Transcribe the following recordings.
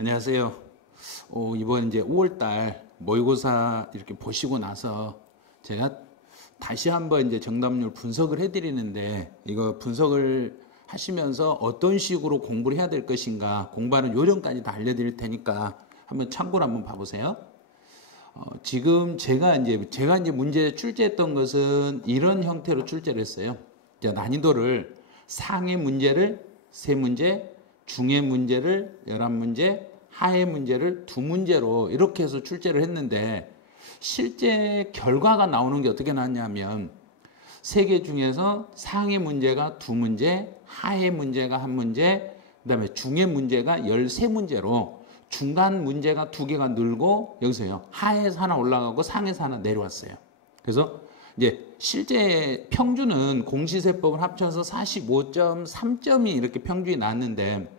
안녕하세요. 이번 이제 5월달 모의고사 이렇게 보시고 나서 제가 다시 한번 이제 정답률 분석을 해드리는데, 이거 분석을 하시면서 어떤 식으로 공부를 해야 될 것인가, 공부하는 요령까지 다 알려드릴 테니까 한번 참고를 한번 봐보세요. 지금 제가 이제 문제 출제했던 것은 이런 형태로 출제를 했어요. 이제 난이도를 상해 문제를 3문제, 중해 문제를 11문제, 하해 문제를 2문제로 이렇게 해서 출제를 했는데, 실제 결과가 나오는 게 어떻게 나왔냐면 3개 중에서 상해 문제가 2문제, 하해 문제가 1문제, 그 다음에 중해 문제가 13문제로 중간 문제가 2개가 늘고, 여기서요 하에서 하나 올라가고 상에서 하나 내려왔어요. 그래서 이제 실제 평균은 공시세법을 합쳐서 45.3점이 이렇게 평균이 나왔는데,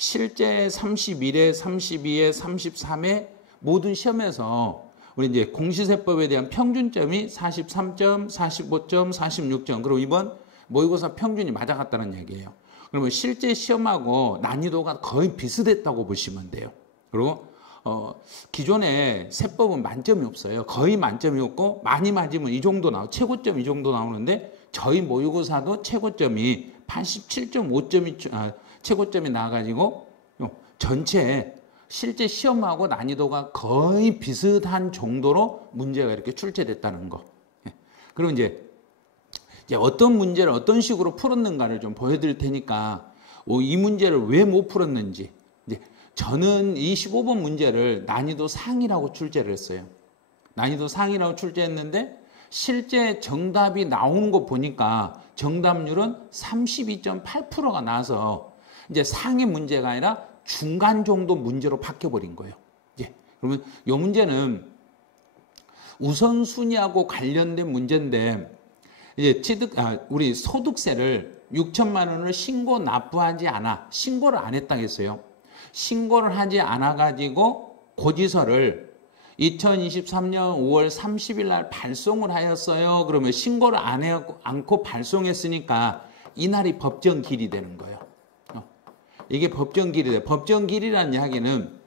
실제 31회, 32회, 33회 모든 시험에서 우리 이제 공시세법에 대한 평균점이 43점, 45점, 46점. 그리고 이번 모의고사 평균이 맞아갔다는 얘기예요. 그러면 실제 시험하고 난이도가 거의 비슷했다고 보시면 돼요. 그리고 기존에 세법은 만점이 없어요. 거의 만점이 없고, 많이 맞으면 이 정도 최고점 이 정도 나오는데, 저희 모의고사도 최고점이 87.5점이 최고점이 나와가지고 전체 실제 시험하고 난이도가 거의 비슷한 정도로 문제가 이렇게 출제됐다는 거. 그럼 이제 어떤 문제를 어떤 식으로 풀었는가를 좀 보여드릴 테니까, 이 문제를 왜 못 풀었는지. 이제 저는 이 15번 문제를 난이도 상이라고 출제를 했어요. 난이도 상이라고 출제했는데, 실제 정답이 나오는 거 보니까 정답률은 32.8%가 나와서 이제 상의 문제가 아니라 중간 정도 문제로 바뀌어버린 거예요. 그러면 이 문제는 우선순위하고 관련된 문제인데, 이제 우리 소득세를 6천만 원을 신고 납부하지 않아, 신고를 안 했다고 했어요. 신고를 하지 않아가지고 고지서를 2023년 5월 30일 날 발송을 하였어요. 그러면 신고를 않고 발송했으니까 이날이 법정기일이 되는 거예요. 이게 법정기일이 돼요. 법정기일이라는 이야기는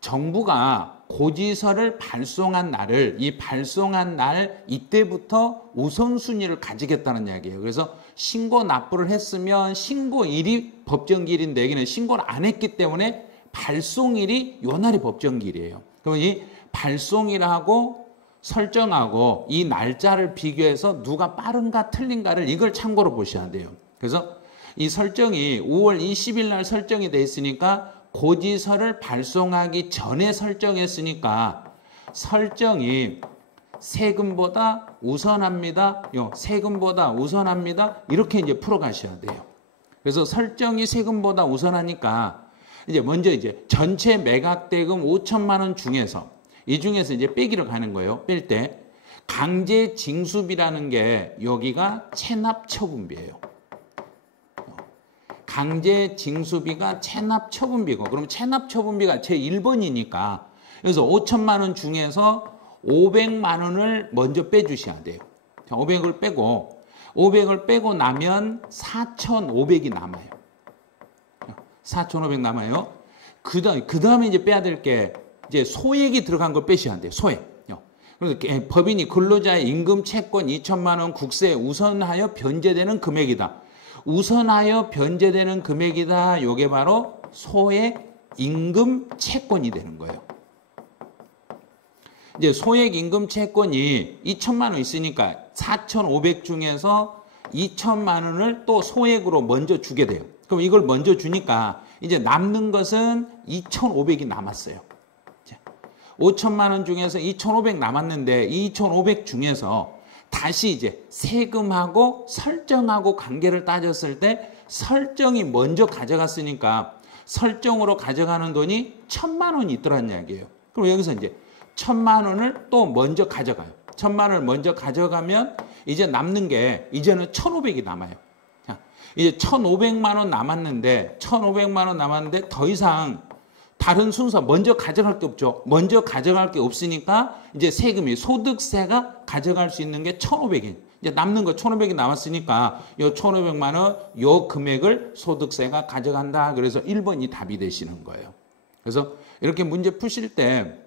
정부가 고지서를 발송한 날을, 이 발송한 날 이때부터 우선순위를 가지겠다는 이야기예요. 그래서 신고 납부를 했으면 신고일이 법정기일인데, 여기는 신고를 안 했기 때문에 발송일이 요 날이 법정기일이에요. 그러면 이 발송일하고 설정하고 이 날짜를 비교해서 누가 빠른가 틀린가를 이걸 참고로 보셔야 돼요. 그래서 이 설정이 5월 20일 날 설정이 돼 있으니까 고지서를 발송하기 전에 설정했으니까 설정이 세금보다 우선합니다. 세금보다 우선합니다. 이렇게 이제 풀어 가셔야 돼요. 그래서 설정이 세금보다 우선하니까 이제 먼저 이제 전체 매각대금 5천만 원 중에서, 이 중에서 이제 빼기를 가는 거예요. 뺄 때 강제 징수비라는 게 여기가 체납처분비예요. 강제 징수비가 체납처분비고, 그럼 체납처분비가 제 1번이니까 그래서 5천만 원 중에서 500만 원을 먼저 빼주셔야 돼요. 500을 빼고, 500을 빼고 나면 4,500이 남아요. 4,500 남아요. 그 다음에 이제 빼야 될 게 이제 소액이 들어간 걸 빼셔야 돼요. 소액. 그래서 법인이 근로자의 임금 채권 2천만 원 국세에 우선하여 변제되는 금액이다. 우선하여 변제되는 금액이다. 요게 바로 소액 임금 채권이 되는 거예요. 이제 소액 임금 채권이 2천만 원 있으니까 4,500 중에서 2천만 원을 또 소액으로 먼저 주게 돼요. 그럼 이걸 먼저 주니까 이제 남는 것은 2,500이 남았어요. 5천만 원 중에서 2,500 남았는데, 2,500 중에서 다시 이제 세금하고 설정하고 관계를 따졌을 때 설정이 먼저 가져갔으니까 설정으로 가져가는 돈이 1,000만 원이 있더란 이야기예요. 그럼 여기서 이제 1,000만 원을 또 먼저 가져가요. 1,000만 원을 먼저 가져가면 이제 남는 게 이제는 1,500이 남아요. 자, 이제 1,500만 원 남았는데, 1,500만 원 남았는데 더 이상 다른 순서 먼저 가져갈 게 없죠. 먼저 가져갈 게 없으니까 이제 세금이, 소득세가 가져갈 수 있는 게 1,500원. 이제 남는 거 1,500이 남았으니까 요 1,500만 원 요 금액을 소득세가 가져간다. 그래서 1번이 답이 되시는 거예요. 그래서 이렇게 문제 푸실 때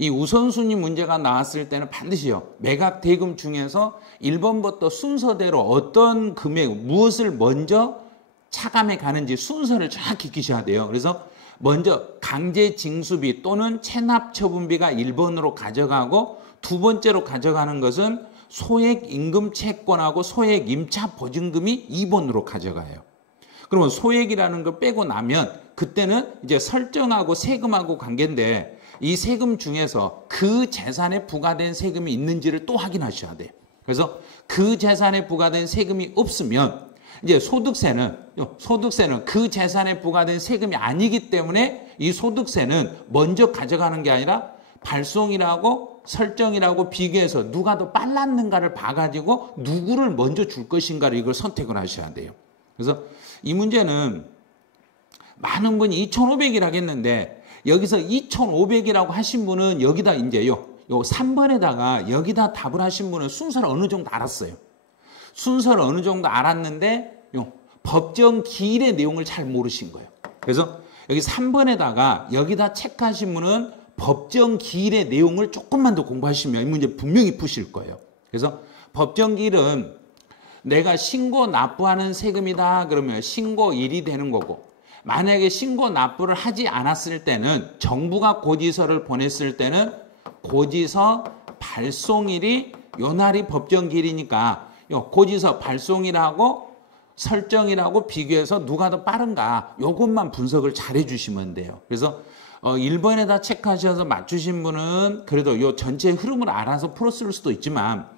이 우선순위 문제가 나왔을 때는 반드시요. 매각 대금 중에서 1번부터 순서대로 어떤 금액, 무엇을 먼저 차감해 가는지 순서를 정확히 익히셔야 돼요. 그래서 먼저 강제 징수비 또는 체납 처분비가 1번으로 가져가고 두 번째로 가져가는 것은 소액 임금 채권하고 소액 임차 보증금이 2번으로 가져가요. 그러면 소액이라는 걸 빼고 나면 그때는 이제 설정하고 세금하고 관계인데 이 세금 중에서 그 재산에 부과된 세금이 있는지를 또 확인하셔야 돼요. 그래서 그 재산에 부과된 세금이 없으면 이제 소득세는 그 재산에 부과된 세금이 아니기 때문에 이 소득세는 먼저 가져가는 게 아니라 발송이라고 설정이라고 비교해서 누가 더 빨랐는가를 봐가지고 누구를 먼저 줄 것인가를 이걸 선택을 하셔야 돼요. 그래서 이 문제는 많은 분이 2,500이라고 했는데 여기서 2,500이라고 하신 분은 여기다 이제요. 요 3번에다가 여기다 답을 하신 분은 순서를 어느 정도 알았어요. 순서를 어느 정도 알았는데 법정 기일의 내용을 잘 모르신 거예요. 그래서 여기 3번에다가 여기다 체크하신 분은 법정 기일의 내용을 조금만 더 공부하시면 이 문제 분명히 푸실 거예요. 그래서 법정 기일은 내가 신고 납부하는 세금이다 그러면 신고일이 되는 거고 만약에 신고 납부를 하지 않았을 때는 정부가 고지서를 보냈을 때는 고지서 발송일이 요 날이 법정 기일이니까 고지서 발송일하고 설정이라고 비교해서 누가 더 빠른가 요것만 분석을 잘 해주시면 돼요. 그래서 1번에다 체크하셔서 맞추신 분은 그래도 요 전체 흐름을 알아서 풀었을 수도 있지만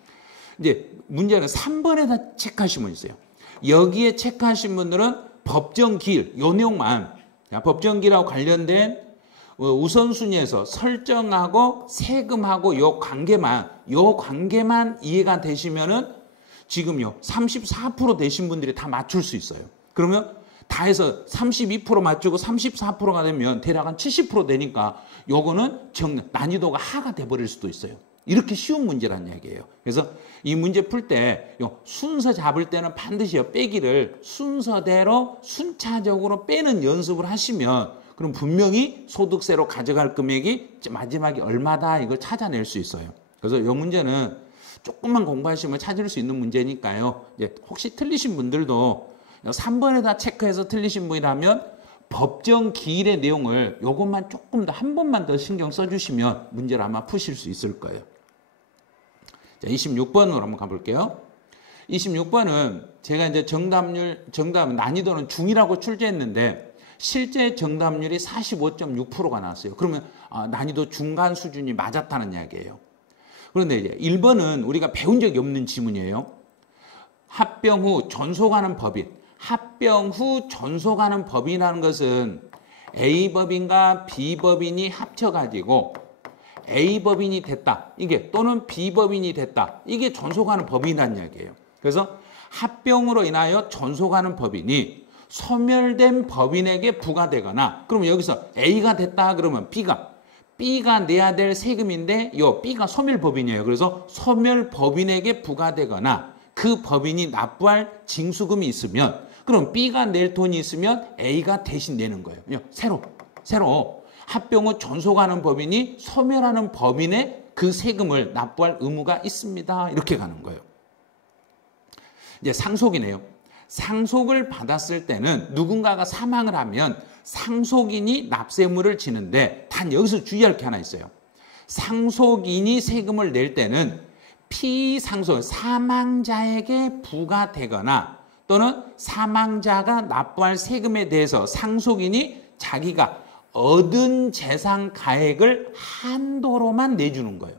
이제 문제는 3번에다 체크하시면 있어요. 여기에 체크하신 분들은 법정 기일 요 내용만 법정 기일하고 관련된 우선순위에서 설정하고 세금하고 요 관계만 이해가 되시면은 지금요 34% 되신 분들이 다 맞출 수 있어요. 그러면 다 해서 32% 맞추고 34%가 되면 대략 한 70% 되니까 요거는 난이도가 하가 돼버릴 수도 있어요. 이렇게 쉬운 문제란 얘기예요. 그래서 이 문제 풀 때 순서 잡을 때는 반드시 빼기를 순서대로 순차적으로 빼는 연습을 하시면 그럼 분명히 소득세로 가져갈 금액이 마지막에 얼마다 이걸 찾아낼 수 있어요. 그래서 이 문제는 조금만 공부하시면 찾을 수 있는 문제니까요. 이제 혹시 틀리신 분들도 3번에다 체크해서 틀리신 분이라면 법정 기일의 내용을 요것만 조금 더 한 번만 더 신경 써주시면 문제를 아마 푸실 수 있을 거예요. 자, 26번으로 한번 가볼게요. 26번은 제가 이제 정답 난이도는 중이라고 출제했는데 실제 정답률이 45.6%가 나왔어요. 그러면 난이도 중간 수준이 맞았다는 이야기예요. 그런데 이제 1번은 우리가 배운 적이 없는 지문이에요. 합병 후 전속하는 법인. 합병 후 전속하는 법인이라는 것은 A법인과 B법인이 합쳐가지고 A법인이 됐다. 이게 또는 B법인이 됐다. 이게 전속하는 법인이라는 이야기예요. 그래서 합병으로 인하여 전속하는 법인이 소멸된 법인에게 부과되거나 그러면 여기서 A가 됐다 그러면 B가 내야 될 세금인데 요 B가 소멸법인이에요. 그래서 소멸법인에게 부과되거나 그 법인이 납부할 징수금이 있으면 그럼 B가 낼 돈이 있으면 A가 대신 내는 거예요. 새로 합병 후 전속하는 법인이 소멸하는 법인의 그 세금을 납부할 의무가 있습니다. 이렇게 가는 거예요. 이제 상속이네요. 상속을 받았을 때는 누군가가 사망을 하면 상속인이 납세의무를 지는데 단 여기서 주의할 게 하나 있어요. 상속인이 세금을 낼 때는 피상속, 사망자에게 부과되거나 또는 사망자가 납부할 세금에 대해서 상속인이 자기가 얻은 재산 가액을 한도로만 내주는 거예요.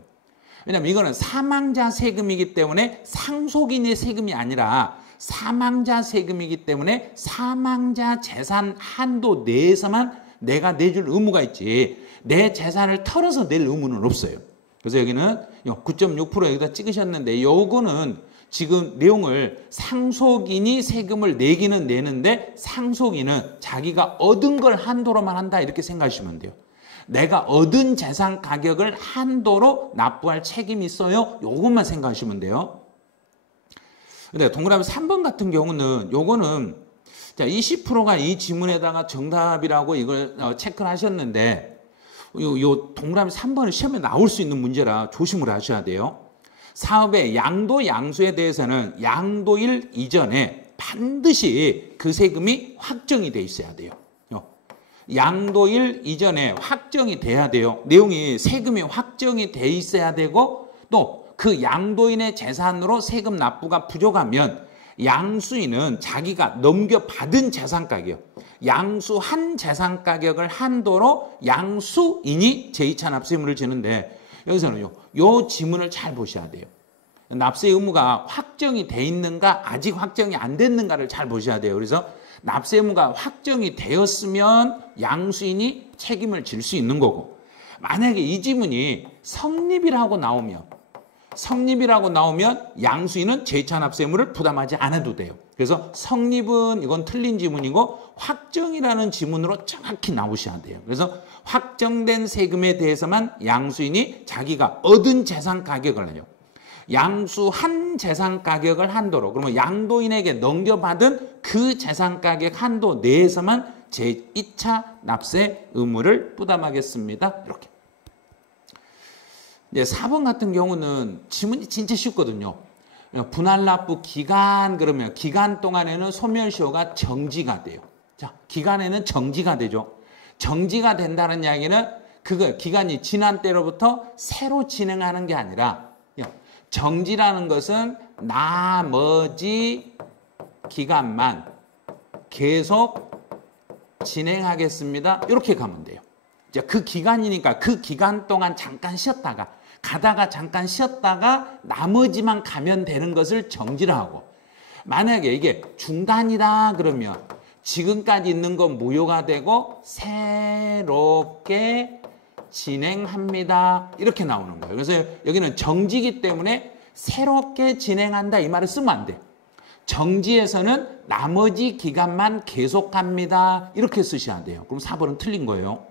왜냐하면 이거는 사망자 세금이기 때문에 상속인의 세금이 아니라 사망자 세금이기 때문에 사망자 재산 한도 내에서만 내가 내줄 의무가 있지 내 재산을 털어서 낼 의무는 없어요. 그래서 여기는 9.6% 여기다 찍으셨는데 요거는 지금 내용을 상속인이 세금을 내기는 내는데 상속인은 자기가 얻은 걸 한도로만 한다 이렇게 생각하시면 돼요. 내가 얻은 재산 가격을 한도로 납부할 책임이 있어요. 요것만 생각하시면 돼요. 근데 동그라미 3번 같은 경우는 요거는 자, 20%가 이 지문에다가 정답이라고 이걸 체크를 하셨는데 요 동그라미 3번은 시험에 나올 수 있는 문제라 조심을 하셔야 돼요. 사업의 양도 양수에 대해서는 양도일 이전에 반드시 그 세금이 확정이 돼 있어야 돼요. 양도일 이전에 확정이 돼야 돼요. 내용이 세금이 확정이 돼 있어야 되고 또 그 양도인의 재산으로 세금 납부가 부족하면 양수인은 자기가 넘겨받은 재산가격, 양수한 재산가격을 한도로 양수인이 제2차 납세 의무를 지는데 여기서는요, 요 지문을 잘 보셔야 돼요. 납세 의무가 확정이 돼 있는가 아직 확정이 안 됐는가를 잘 보셔야 돼요. 그래서 납세 의무가 확정이 되었으면 양수인이 책임을 질 수 있는 거고, 만약에 이 지문이 성립이라고 나오면 양수인은 제2차 납세 의무를 부담하지 않아도 돼요. 그래서 성립은 이건 틀린 지문이고 확정이라는 지문으로 정확히 나오셔야 돼요. 그래서 확정된 세금에 대해서만 양수인이 자기가 얻은 재산 가격을 해요. 양수한 재산 가격을 한도로, 그러면 양도인에게 넘겨받은 그 재산 가격 한도 내에서만 제2차 납세 의무를 부담하겠습니다. 이렇게. 이제 4번 같은 경우는 지문이 진짜 쉽거든요. 분할 납부 기간, 그러면 기간 동안에는 소멸시효가 정지가 돼요. 자, 기간에는 정지가 되죠. 정지가 된다는 이야기는 그거 기간이 지난 때로부터 새로 진행하는 게 아니라, 정지라는 것은 나머지 기간만 계속 진행하겠습니다. 이렇게 가면 돼요. 이제 그 기간이니까 그 기간 동안 잠깐 가다가 잠깐 쉬었다가 나머지만 가면 되는 것을 정지를 하고, 만약에 이게 중단이다 그러면 지금까지 있는 건 무효가 되고 새롭게 진행합니다. 이렇게 나오는 거예요. 그래서 여기는 정지이기 때문에 새롭게 진행한다 이 말을 쓰면 안 돼. 정지에서는 나머지 기간만 계속합니다. 이렇게 쓰셔야 돼요. 그럼 4번은 틀린 거예요.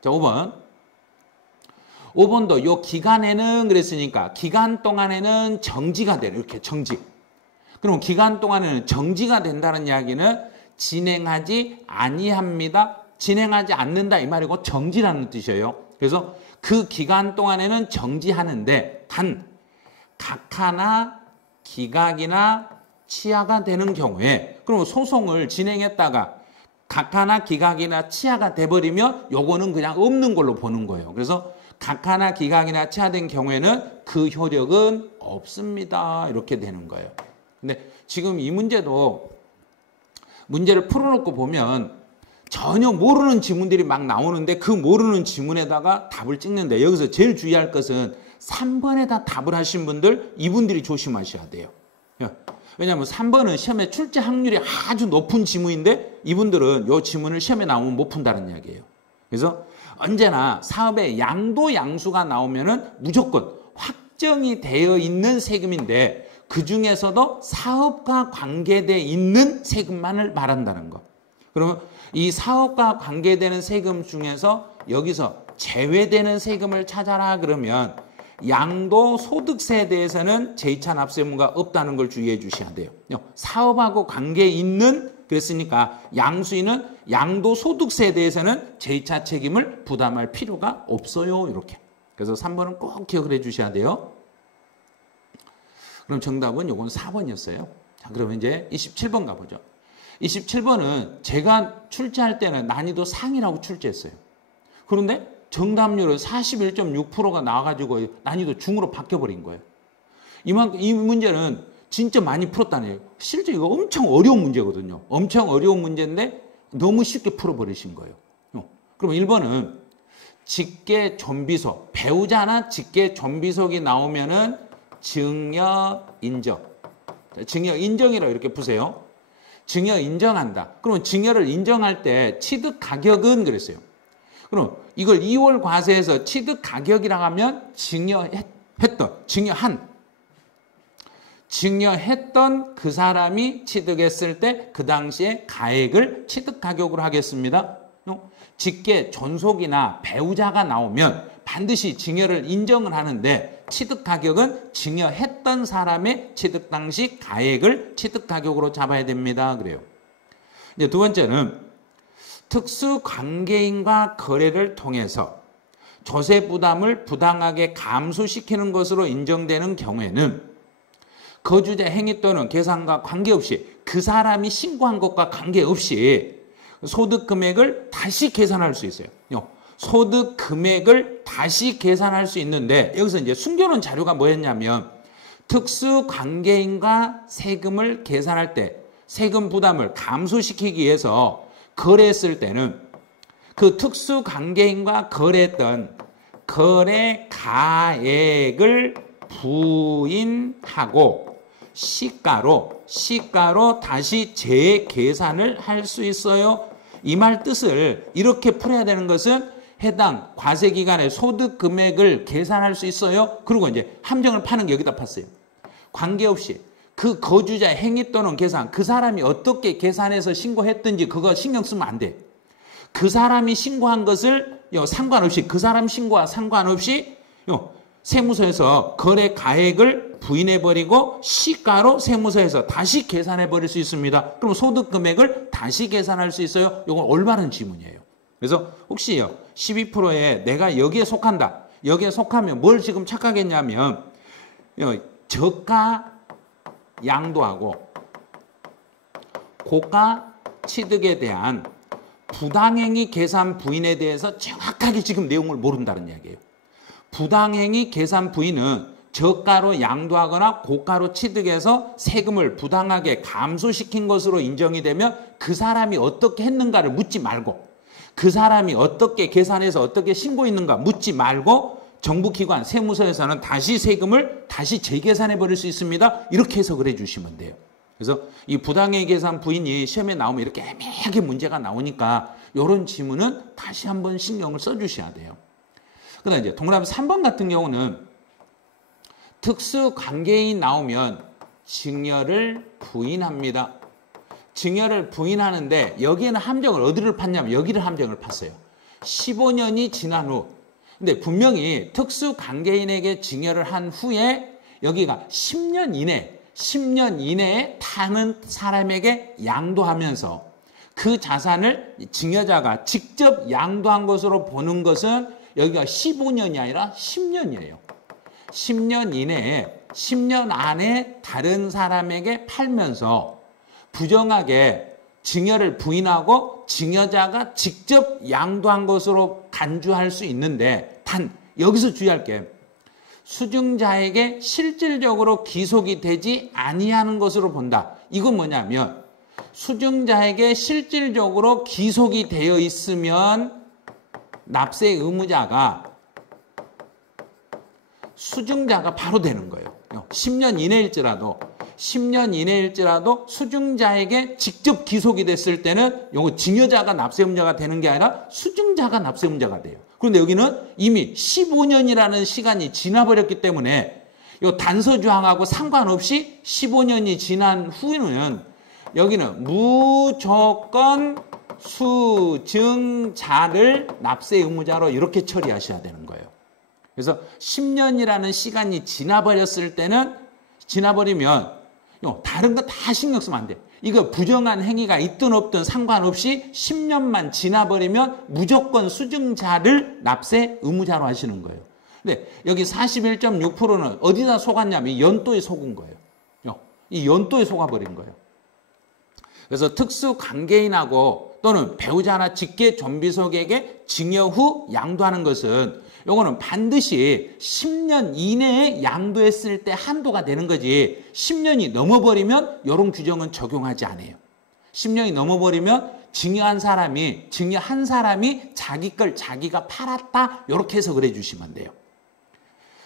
자, 5번도 요 기간에는 그랬으니까 기간 동안에는 정지가 되는, 이렇게 정지. 그럼 기간 동안에는 정지가 된다는 이야기는 진행하지 아니합니다. 진행하지 않는다 이 말이고 정지라는 뜻이에요. 그래서 그 기간 동안에는 정지하는데 단 각하나 기각이나 치하가 되는 경우에, 그럼 소송을 진행했다가 각하나 기각이나 치하가 돼버리면 요거는 그냥 없는 걸로 보는 거예요. 그래서 각하나 기각이나 치하된 경우에는 그 효력은 없습니다. 이렇게 되는 거예요. 근데 지금 이 문제도 문제를 풀어놓고 보면 전혀 모르는 지문들이 막 나오는데 그 모르는 지문에다가 답을 찍는데, 여기서 제일 주의할 것은 3번에다 답을 하신 분들, 이분들이 조심하셔야 돼요. 왜냐하면 3번은 시험에 출제 확률이 아주 높은 지문인데 이분들은 이 지문을 시험에 나오면 못 푼다는 이야기예요. 그래서 언제나 사업의 양도 양수가 나오면은 무조건 확정이 되어 있는 세금인데 그 중에서도 사업과 관계되어 있는 세금만을 말한다는 거. 그러면 이 사업과 관계되는 세금 중에서 여기서 제외되는 세금을 찾아라 그러면 양도소득세에 대해서는 제2차 납세 의무가 없다는 걸 주의해 주셔야 돼요. 사업하고 관계 있는, 그랬으니까 양수인은 양도소득세에 대해서는 제2차 책임을 부담할 필요가 없어요. 이렇게. 그래서 3번은 꼭 기억을 해 주셔야 돼요. 그럼 정답은 요건 4번이었어요. 자, 그러면 이제 27번 가보죠. 27번은 제가 출제할 때는 난이도 상이라고 출제했어요. 그런데 정답률은 41.6%가 나와가지고 난이도 중으로 바뀌어버린 거예요. 이 문제는 진짜 많이 풀었다네요. 실제 이거 엄청 어려운 문제거든요. 엄청 어려운 문제인데 너무 쉽게 풀어버리신 거예요. 그럼 1번은 직계 존비속, 배우자나 직계 존비속이 나오면은 증여 인정. 증여 인정이라고 이렇게 푸세요. 증여 인정한다. 그러면 증여를 인정할 때 취득 가격은 그랬어요. 그럼 이걸 2월 과세에서 취득 가격이라고 하면 증여했던 그 사람이 취득했을 때 그 당시에 가액을 취득 가격으로 하겠습니다. 직계 존속이나 배우자가 나오면 반드시 증여를 인정을 하는데 취득 가격은 증여했던 사람의 취득 당시 가액을 취득 가격으로 잡아야 됩니다. 그래요. 이제 두 번째는 특수관계인과 거래를 통해서 조세 부담을 부당하게 감소시키는 것으로 인정되는 경우에는 거주자 행위 또는 계산과 관계없이 그 사람이 신고한 것과 관계없이 소득 금액을 다시 계산할 수 있어요. 소득 금액을 다시 계산할 수 있는데 여기서 이제 숨겨놓은 자료가 뭐였냐면 특수관계인과 세금을 계산할 때 세금 부담을 감소시키기 위해서 거래했을 때는 그 특수관계인과 거래했던 거래 가액을 부인하고 시가로 다시 재계산을 할 수 있어요. 이 말 뜻을 이렇게 풀어야 되는 것은 해당 과세기간의 소득 금액을 계산할 수 있어요. 그리고 이제 함정을 파는 게 여기다 팠어요. 관계없이 그 거주자의 행위 또는 계산, 그 사람이 어떻게 계산해서 신고했든지 그거 신경 쓰면 안 돼. 그 사람이 신고한 것을 상관없이 그 사람 신고와 상관없이 세무서에서 거래 가액을 부인해버리고 시가로 세무서에서 다시 계산해버릴 수 있습니다. 그럼 소득 금액을 다시 계산할 수 있어요. 이건 올바른 지문이에요. 그래서 혹시요 12%에 내가 여기에 속한다. 여기에 속하면 뭘 지금 착각했냐면 저가 양도하고 고가 취득에 대한 부당행위 계산 부인에 대해서 정확하게 지금 내용을 모른다는 이야기예요. 부당행위 계산 부인은 저가로 양도하거나 고가로 취득해서 세금을 부당하게 감소시킨 것으로 인정이 되면 그 사람이 어떻게 했는가를 묻지 말고 그 사람이 어떻게 계산해서 어떻게 신고했는가 묻지 말고 정부기관 세무서에서는 다시 세금을 다시 재계산해 버릴 수 있습니다. 이렇게 해석을 해 주시면 돼요. 그래서 이 부당행위 계산 부인이 시험에 나오면 이렇게 애매하게 문제가 나오니까 이런 지문은 다시 한번 신경을 써주셔야 돼요. 그다음 이제 동그라미 3번 같은 경우는 특수관계인이 나오면 증여를 부인합니다. 증여를 부인하는데 여기에는 함정을 어디를 팠냐면 여기를 함정을 팠어요. 15년이 지난 후. 근데 분명히 특수관계인에게 증여를 한 후에 여기가 10년 이내에 타는 사람에게 양도하면서 그 자산을 증여자가 직접 양도한 것으로 보는 것은 여기가 15년이 아니라 10년이에요. 10년 이내에 10년 안에 다른 사람에게 팔면서 부정하게 증여를 부인하고 증여자가 직접 양도한 것으로 간주할 수 있는데 단 여기서 주의할 게 수증자에게 실질적으로 기속이 되지 아니하는 것으로 본다. 이건 뭐냐면 수증자에게 실질적으로 기속이 되어 있으면 납세 의무자가 수증자가 바로 되는 거예요. 10년 이내일지라도 수증자에게 직접 기속이 됐을 때는 요거 증여자가 납세 의무자가 되는 게 아니라 수증자가 납세 의무자가 돼요. 그런데 여기는 이미 15년이라는 시간이 지나버렸기 때문에 요 단서조항하고 상관없이 15년이 지난 후에는 여기는 무조건 수증자를 납세 의무자로 이렇게 처리하셔야 되는 거예요. 그래서 10년이라는 시간이 지나버리면 다른 거 다 신경 쓰면 안 돼. 이거 부정한 행위가 있든 없든 상관없이 10년만 지나버리면 무조건 수증자를 납세 의무자로 하시는 거예요. 근데 여기 41.6%는 어디다 속았냐면 연도에 속은 거예요. 이 연도에 속아버린 거예요. 그래서 특수관계인하고 또는 배우자나 직계 존비속에게 증여 후 양도하는 것은 요거는 반드시 10년 이내에 양도했을 때 한도가 되는 거지 10년이 넘어버리면 이런 규정은 적용하지 않아요. 10년이 넘어버리면 증여한 사람이 자기 걸 자기가 팔았다 이렇게 해석을 해주시면 돼요.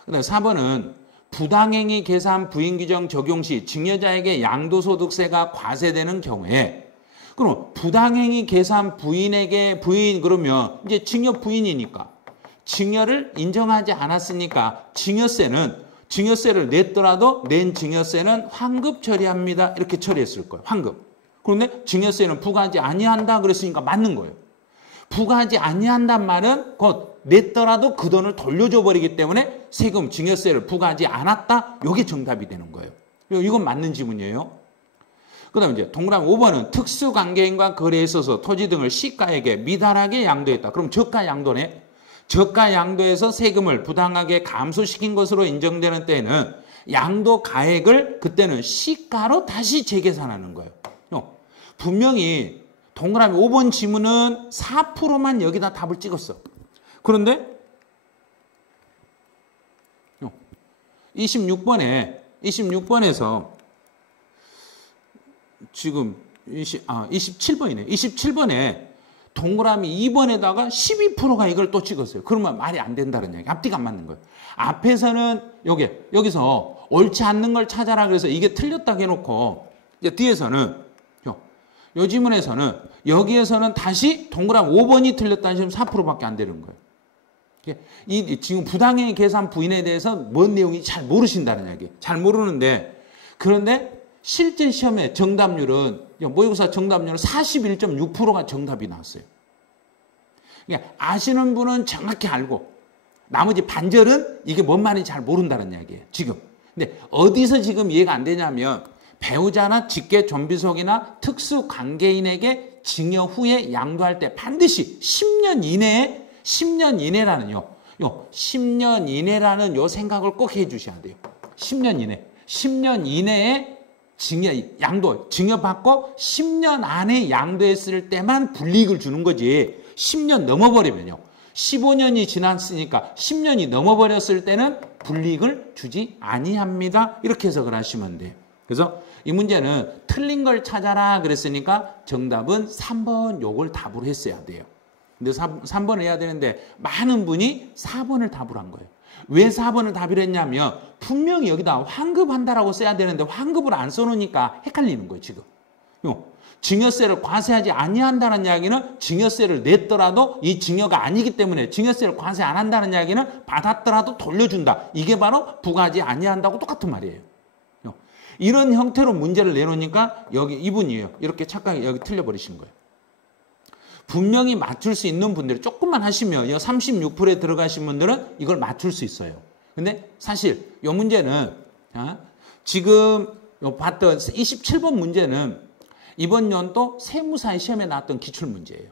그다음 4번은 부당행위 계산 부인 규정 적용 시 증여자에게 양도소득세가 과세되는 경우에 그럼 부당행위 계산 부인에게 그러면 이제 증여 부인이니까 증여를 인정하지 않았으니까 증여세를 냈더라도 낸 증여세는 환급 처리합니다. 이렇게 처리했을 거예요. 환급. 그런데 증여세는 부과하지 아니한다 그랬으니까 맞는 거예요. 부과하지 아니한단 말은 곧 냈더라도 그 돈을 돌려줘 버리기 때문에 세금 증여세를 부과하지 않았다. 이게 정답이 되는 거예요. 이건 맞는 지문이에요. 그 다음에 이제 동그라미 5번은 특수관계인과 거래에 있어서 토지 등을 시가에게 미달하게 양도했다. 그럼 저가 양도네. 저가 양도에서 세금을 부당하게 감소시킨 것으로 인정되는 때에는 양도 가액을 그때는 시가로 다시 재계산하는 거예요. 분명히 동그라미 5번 지문은 4%만 여기다 답을 찍었어. 그런데 26번에서 지금 27번이네. 27번에 동그라미 2번에다가 12%가 이걸 또 찍었어요. 그러면 말이 안 된다는 얘기. 앞뒤가 안 맞는 거예요. 앞에서는 여기서 옳지 않는 걸 찾아라 그래서 이게 틀렸다고 해놓고 이제 뒤에서는 요 지문에서는 여기에서는 다시 동그라미 5번이 틀렸다는 식으로 4%밖에 안 되는 거예요. 이 지금 부당행 계산 부인에 대해서 뭔 내용이 잘 모르신다는 얘기. 잘 모르는데 그런데 실제 시험의 정답률은 모의고사 정답률은 41.6%가 정답이 나왔어요. 그러니까 아시는 분은 정확히 알고 나머지 반절은 이게 뭔 말인지 잘 모른다는 이야기예요. 지금. 근데 어디서 지금 이해가 안 되냐면 배우자나 직계 존비속이나 특수관계인에게 징역 후에 양도할 때 반드시 10년 이내라는 10년 이내라는 요 생각을 꼭 해주셔야 돼요. 10년 이내에 징역받고 10년 안에 양도했을 때만 불이익을 주는 거지 10년 넘어버리면요. 15년이 지났으니까 10년이 넘어버렸을 때는 불이익을 주지 아니합니다. 이렇게 해석을 하시면 돼요. 그래서 이 문제는 틀린 걸 찾아라 그랬으니까 정답은 3번 요걸 답으로 했어야 돼요. 근데 3번을 해야 되는데 많은 분이 4번을 답으로 한 거예요. 왜 4번을 답을 했냐면 분명히 여기다 환급한다라고 써야 되는데 환급을 안 써놓으니까 헷갈리는 거예요. 지금. 증여세를 과세하지 아니한다는 이야기는 증여세를 냈더라도 이 증여가 아니기 때문에 증여세를 과세 안 한다는 이야기는 받았더라도 돌려준다. 이게 바로 부과하지 아니한다고 똑같은 말이에요. 이런 형태로 문제를 내놓으니까 여기 이분이에요. 이렇게 착각이 여기 틀려버리신 거예요. 분명히 맞출 수 있는 분들이 조금만 하시면 36%에 들어가신 분들은 이걸 맞출 수 있어요. 근데 사실 이 문제는 지금 봤던 27번 문제는 이번 연도 세무사의 시험에 나왔던 기출문제예요.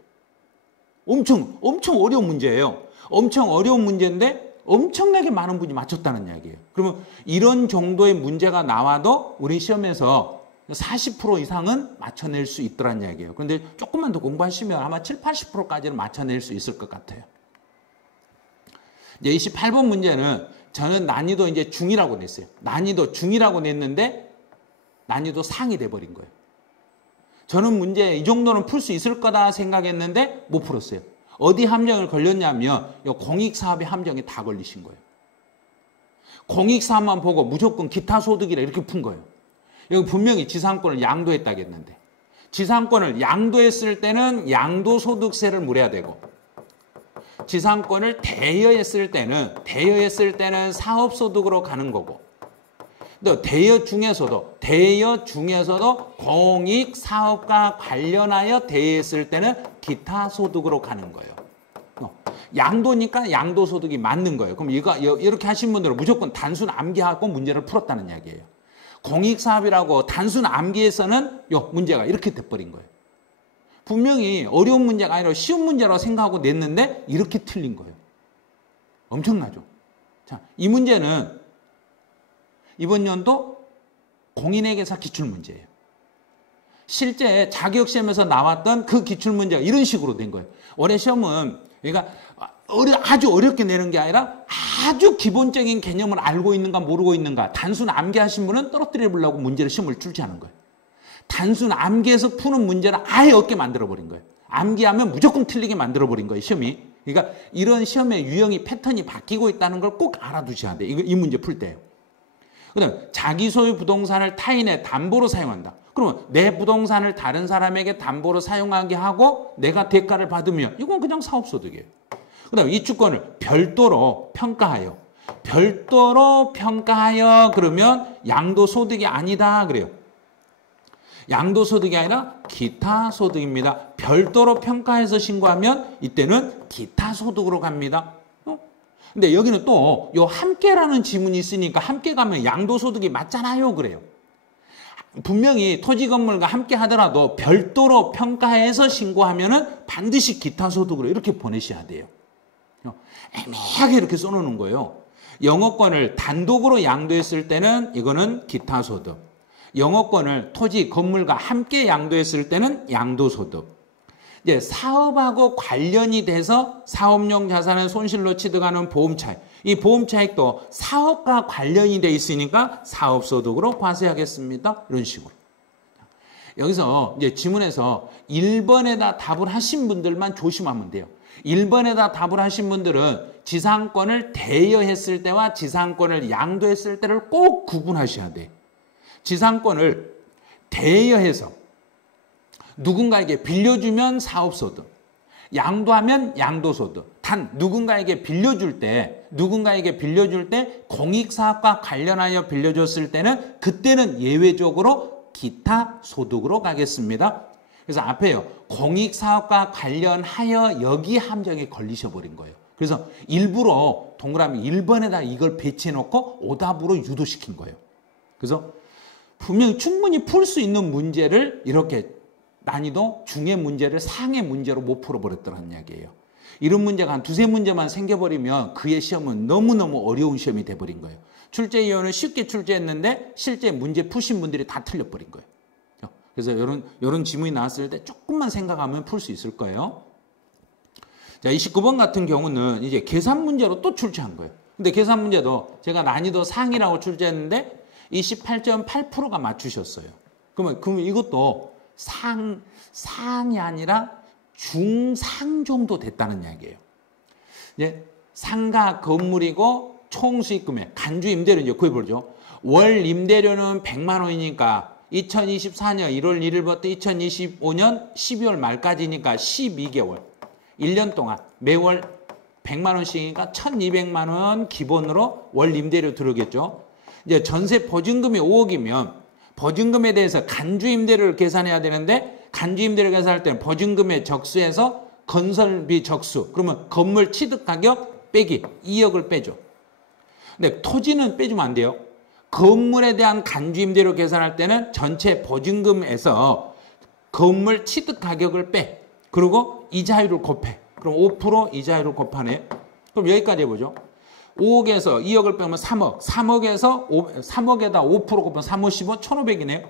엄청 어려운 문제예요. 엄청 어려운 문제인데 엄청나게 많은 분이 맞췄다는 이야기예요. 그러면 이런 정도의 문제가 나와도 우리 시험에서 40% 이상은 맞춰낼 수 있더란 이야기예요. 그런데 조금만 더 공부하시면 아마 7, 80%까지는 맞춰낼 수 있을 것 같아요. 이제 28번 문제는 저는 난이도 이제 중이라고 냈어요. 난이도 중이라고 냈는데 난이도 상이 돼버린 거예요. 저는 문제 이 정도는 풀 수 있을 거다 생각했는데 못 풀었어요. 어디 함정을 걸렸냐면 공익사업의 함정에 다 걸리신 거예요. 공익사업만 보고 무조건 기타 소득이라 이렇게 푼 거예요. 여기 분명히 지상권을 양도했다겠는데 지상권을 양도했을 때는 양도소득세를 물어야 되고 지상권을 대여했을 때는 사업소득으로 가는 거고 또 대여 중에서도 공익사업과 관련하여 대여했을 때는 기타 소득으로 가는 거예요. 양도니까 양도소득이 맞는 거예요. 그럼 이렇게 하신 분들은 무조건 단순 암기하고 문제를 풀었다는 이야기예요. 공익사업이라고 단순 암기해서는 문제가 이렇게 돼버린 거예요. 분명히 어려운 문제가 아니라 쉬운 문제라고 생각하고 냈는데 이렇게 틀린 거예요. 엄청나죠? 자, 이 문제는 이번 연도 공인회계사 기출문제예요. 실제 자격시험에서 나왔던 그 기출문제가 이런 식으로 된 거예요. 올해 시험은 그러니까 아주 어렵게 내는 게 아니라 아주 기본적인 개념을 알고 있는가 모르고 있는가 단순 암기하신 분은 떨어뜨려 보려고 문제를 시험을 출제하는 거예요. 단순 암기해서 푸는 문제를 아예 없게 만들어버린 거예요. 암기하면 무조건 틀리게 만들어버린 거예요. 시험이. 그러니까 이런 시험의 유형이 패턴이 바뀌고 있다는 걸 꼭 알아두셔야 돼요. 이 문제 풀 때요. 그다음 자기 소유 부동산을 타인의 담보로 사용한다. 그러면 내 부동산을 다른 사람에게 담보로 사용하게 하고 내가 대가를 받으면 이건 그냥 사업소득이에요. 그다음 이 주권을 별도로 평가하여 그러면 양도소득이 아니다 그래요. 양도소득이 아니라 기타소득입니다. 별도로 평가해서 신고하면 이때는 기타소득으로 갑니다. 근데 여기는 또 요 함께라는 지문이 있으니까 함께 가면 양도소득이 맞잖아요 그래요. 분명히 토지 건물과 함께 하더라도 별도로 평가해서 신고하면은 반드시 기타 소득으로 이렇게 보내셔야 돼요. 애매하게 이렇게 써놓는 거예요. 영업권을 단독으로 양도했을 때는 이거는 기타 소득. 영업권을 토지 건물과 함께 양도했을 때는 양도소득. 이제 사업하고 관련이 돼서 사업용 자산을 손실로 취득하는 보험차익. 이 보험차익도 사업과 관련이 돼 있으니까 사업소득으로 과세하겠습니다. 이런 식으로. 여기서 이제 지문에서 1번에다 답을 하신 분들만 조심하면 돼요. 1번에다 답을 하신 분들은 지상권을 대여했을 때와 지상권을 양도했을 때를 꼭 구분하셔야 돼요. 지상권을 대여해서 누군가에게 빌려주면 사업소득, 양도하면 양도소득. 단 누군가에게 빌려줄 때 공익사업과 관련하여 빌려줬을 때는 그때는 예외적으로 기타 소득으로 가겠습니다. 그래서 앞에요. 공익사업과 관련하여 여기 함정에 걸리셔버린 거예요. 그래서 일부러 동그라미 1번에다 이걸 배치해놓고 오답으로 유도시킨 거예요. 그래서 분명히 충분히 풀 수 있는 문제를 이렇게 난이도 중의 문제를 상의 문제로 못 풀어버렸더라는 이야기예요. 이런 문제가 한 두세 문제만 생겨버리면 그의 시험은 너무너무 어려운 시험이 돼버린 거예요. 출제위원은 쉽게 출제했는데 실제 문제 푸신 분들이 다 틀려버린 거예요. 그래서 이런 지문이 나왔을 때 조금만 생각하면 풀 수 있을 거예요. 자, 29번 같은 경우는 이제 계산 문제로 또 출제한 거예요. 근데 계산 문제도 제가 난이도 상이라고 출제했는데 28.8%가 맞추셨어요. 그러면 이것도 상이 아니라 중상 정도 됐다는 이야기예요. 이제 상가 건물이고 총 수익 금액, 간주 임대료 이제 구해보죠. 월 임대료는 100만 원이니까 2024년 1월 1일부터 2025년 12월 말까지니까 12개월, 1년 동안 매월 100만 원씩이니까 1200만 원 기본으로 월 임대료 들어오겠죠. 이제 전세 보증금이 5억이면 보증금에 대해서 간주 임대료를 계산해야 되는데 간주 임대료를 계산할 때는 보증금의 적수에서 건설비 적수, 그러면 건물 취득 가격 빼기 2억을 빼죠. 근데 토지는 빼주면 안 돼요. 건물에 대한 간주 임대료 계산할 때는 전체 보증금에서 건물 취득 가격을 빼. 그리고 이자율을 곱해. 그럼 5% 이자율을 곱하네. 그럼 여기까지 해보죠. 5억에서 2억을 빼면 3억. 3억에다 5% 곱하면 3, 5, 15, 1,500이네요.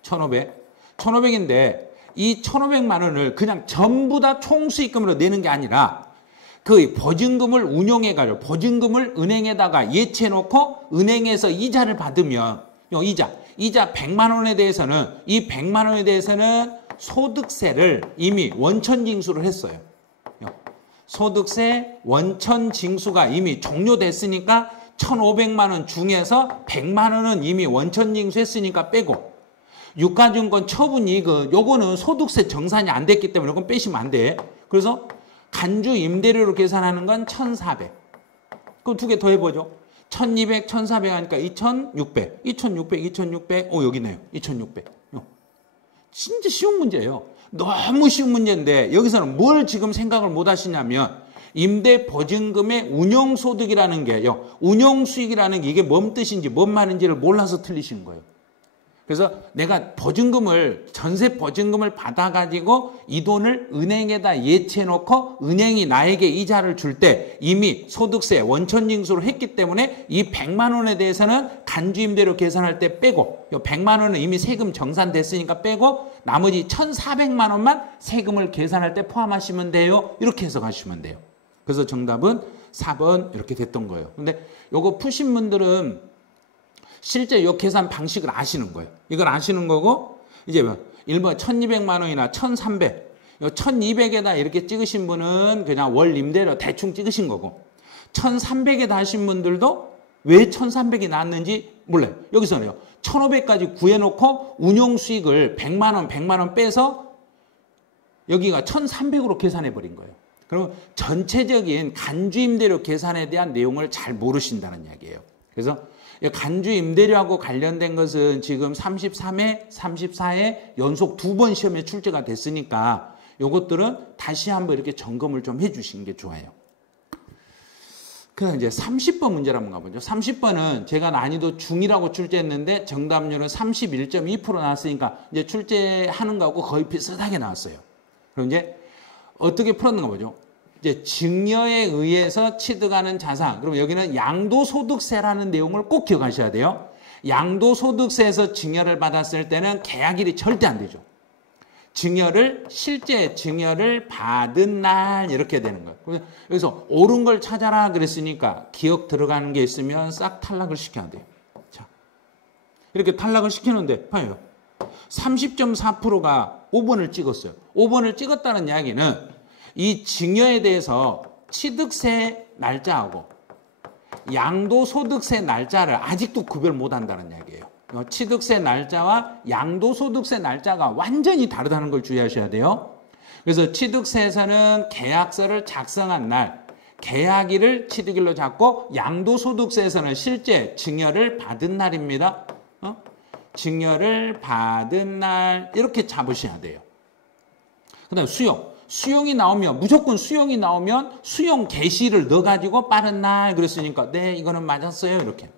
1,500. 1,500인데 이 1,500만 원을 그냥 전부 다 총수익금으로 내는 게 아니라 그 보증금을 운용해가지고 보증금을 은행에다가 예치해놓고 은행에서 이자를 받으면 이자 100만 원에 대해서는 이 100만 원에 대해서는 소득세를 이미 원천 징수를 했어요. 소득세 원천 징수가 이미 종료됐으니까 1,500만 원 중에서 100만 원은 이미 원천 징수했으니까 빼고 유가증권 처분이익은 요거는 소득세 정산이 안 됐기 때문에 이건 빼시면 안 돼. 그래서 간주 임대료로 계산하는 건 1,400. 그럼 두 개 더 해보죠. 1,200, 1,400 하니까 2,600. 2,600, 2,600. 여기네요. 2,600. 진짜 쉬운 문제예요. 너무 쉬운 문제인데 여기서는 뭘 지금 생각을 못 하시냐면 임대보증금의 운용소득이라는 게요. 운용수익이라는 게 이게 뭔 뜻인지 뭔 말인지를 몰라서 틀리시는 거예요. 그래서 내가 보증금을 전세 보증금을 받아가지고 이 돈을 은행에다 예치해놓고 은행이 나에게 이자를 줄 때 이미 소득세 원천징수를 했기 때문에 이 100만 원에 대해서는 간주임대료 계산할 때 빼고 이 100만 원은 이미 세금 정산됐으니까 빼고 나머지 1,400만 원만 세금을 계산할 때 포함하시면 돼요. 이렇게 해서 가시면 돼요. 그래서 정답은 4번 이렇게 됐던 거예요. 근데 요거 푸신 분들은 실제 이 계산 방식을 아시는 거예요. 이걸 아시는 거고 이제 1번 1,200만 원이나 1,300, 1,200에다 이렇게 찍으신 분은 그냥 월 임대료 대충 찍으신 거고 1,300에다 하신 분들도 왜 1,300이 나왔는지 몰라요. 여기서는요. 1,500까지 구해놓고 운용수익을 100만 원 빼서 여기가 1,300으로 계산해버린 거예요. 그럼 전체적인 간주임대료 계산에 대한 내용을 잘 모르신다는 이야기예요. 그래서 간주 임대료하고 관련된 것은 지금 33회, 34회 연속 2번 시험에 출제가 됐으니까 이것들은 다시 한번 이렇게 점검을 좀 해주시는 게 좋아요. 그다음 이제 30번 문제를 한번 가보죠. 30번은 제가 난이도 중이라고 출제했는데 정답률은 31.2% 나왔으니까 이제 출제하는 거하고 거의 비슷하게 나왔어요. 그럼 이제 어떻게 풀었는가 보죠. 이제 증여에 의해서 취득하는 자산. 그럼 여기는 양도소득세라는 내용을 꼭 기억하셔야 돼요. 양도소득세에서 증여를 받았을 때는 계약일이 절대 안 되죠. 실제 증여를 받은 날 이렇게 되는 거예요. 여기서 옳은 걸 찾아라 그랬으니까 기억 들어가는 게 있으면 싹 탈락을 시켜야 돼요. 자, 이렇게 탈락을 시키는데 봐요. 30.4%가 5번을 찍었어요. 5번을 찍었다는 이야기는 이 증여에 대해서 취득세 날짜하고 양도소득세 날짜를 아직도 구별 못한다는 이야기예요. 취득세 날짜와 양도소득세 날짜가 완전히 다르다는 걸 주의하셔야 돼요. 그래서 취득세에서는 계약서를 작성한 날, 계약일을 취득일로 잡고 양도소득세에서는 실제 증여를 받은 날입니다. 증여를 받은 날 이렇게 잡으셔야 돼요. 그 다음에 수용이 나오면 무조건 수용이 나오면 수용 개시를 넣어가지고 빠른 날 그랬으니까 네 이거는 맞았어요 이렇게.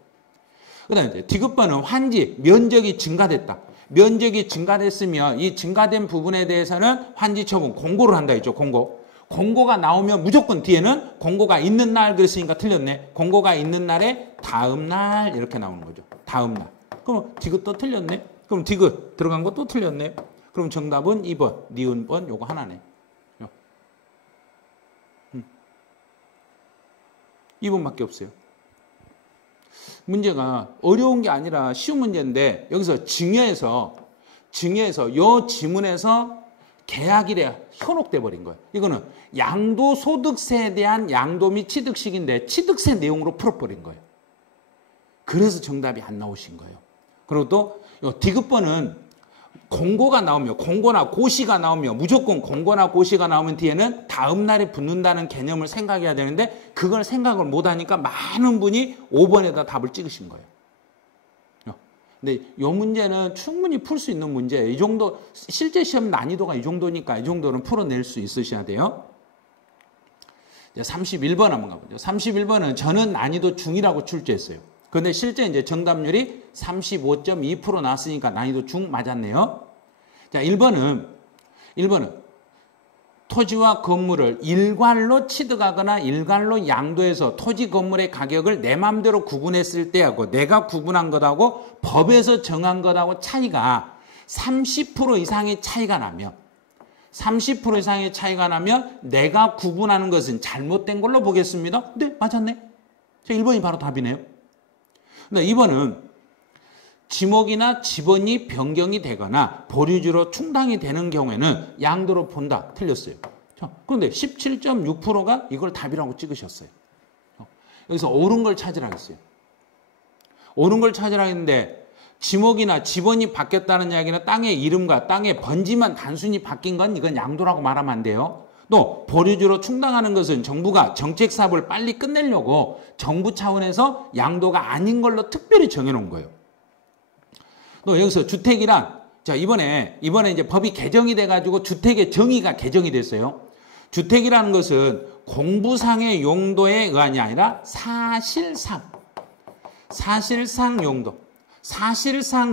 그 다음에 디귿번은 환지, 면적이 증가됐다. 면적이 증가됐으면 이 증가된 부분에 대해서는 환지 처분 공고를 한다 했죠. 공고가 나오면 무조건 뒤에는 공고가 있는 날 그랬으니까 틀렸네. 공고가 있는 날에 다음 날 이렇게 나오는 거죠. 다음 날. 그럼 디귿 또 틀렸네. 그럼 디귿 들어간 거 또 틀렸네. 그럼 정답은 2번, 니은번 요거 하나네. 2번밖에 없어요. 문제가 어려운 게 아니라 쉬운 문제인데 여기서 증여에서 요 지문에서 계약일에 현혹돼 버린 거예요. 이거는 양도소득세에 대한 양도 및 취득식인데 취득세 내용으로 풀어버린 거예요. 그래서 정답이 안 나오신 거예요. 그리고 또 디귿번은 공고가 나오면 공고나 고시가 나오면 무조건 공고나 고시가 나오면 뒤에는 다음 날에 붙는다는 개념을 생각해야 되는데 그걸 생각을 못하니까 많은 분이 5번에다 답을 찍으신 거예요. 근데 이 문제는 충분히 풀 수 있는 문제예요. 이 정도 실제 시험 난이도가 이 정도니까 이 정도는 풀어낼 수 있으셔야 돼요. 이제 31번 한번 가보죠. 31번은 저는 난이도 중이라고 출제했어요. 근데 실제 이제 정답률이 35.2% 나왔으니까 난이도 중 맞았네요. 자, 1번은 토지와 건물을 일괄로 취득하거나 일괄로 양도해서 토지 건물의 가격을 내 마음대로 구분했을 때하고 내가 구분한 것하고 법에서 정한 것하고 차이가 30% 이상의 차이가 나면 30% 이상의 차이가 나면 내가 구분하는 것은 잘못된 걸로 보겠습니다. 네, 맞았네. 자, 1번이 바로 답이네요. 근데 2번은 지목이나 지번이 변경이 되거나 보류지로 충당이 되는 경우에는 양도로 본다. 틀렸어요. 자, 그런데 17.6%가 이걸 답이라고 찍으셨어요. 여기서 옳은 걸 찾으라겠어요. 옳은 걸 찾으라 했는데 지목이나 지번이 바뀌었다는 이야기는 땅의 이름과 땅의 번지만 단순히 바뀐 건 이건 양도라고 말하면 안 돼요. 또 보류지로 충당하는 것은 정부가 정책 사업을 빨리 끝내려고 정부 차원에서 양도가 아닌 걸로 특별히 정해놓은 거예요. 또 여기서 주택이란 자 이번에 이제 법이 개정이 돼가지고 주택의 정의가 개정이 됐어요. 주택이라는 것은 공부상의 용도에 의한이 아니라 사실상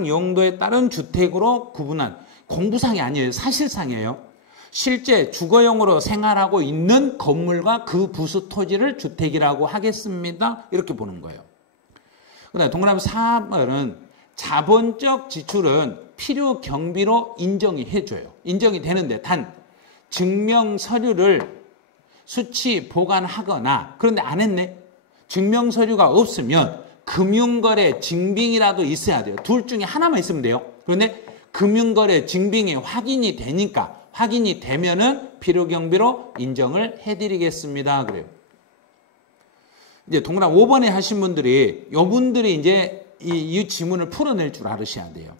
용도에 따른 주택으로 구분한 공부상이 아니에요. 사실상이에요. 실제 주거용으로 생활하고 있는 건물과 그 부수 토지를 주택이라고 하겠습니다. 이렇게 보는 거예요. 그다음에 동그라미 4번은 자본적 지출은 필요 경비로 인정이 해줘요. 인정이 되는데 단 증명 서류를 수치 보관하거나 그런데 안 했네. 증명 서류가 없으면 금융거래 증빙이라도 있어야 돼요. 둘 중에 하나만 있으면 돼요. 그런데 금융거래 증빙이 확인이 되니까 확인이 되면은 필요경비로 인정을 해드리겠습니다. 그래요. 이제 동그라미 5번에 하신 분들이 요분들이 이제 이 지문을 풀어낼 줄 알으셔야 돼요.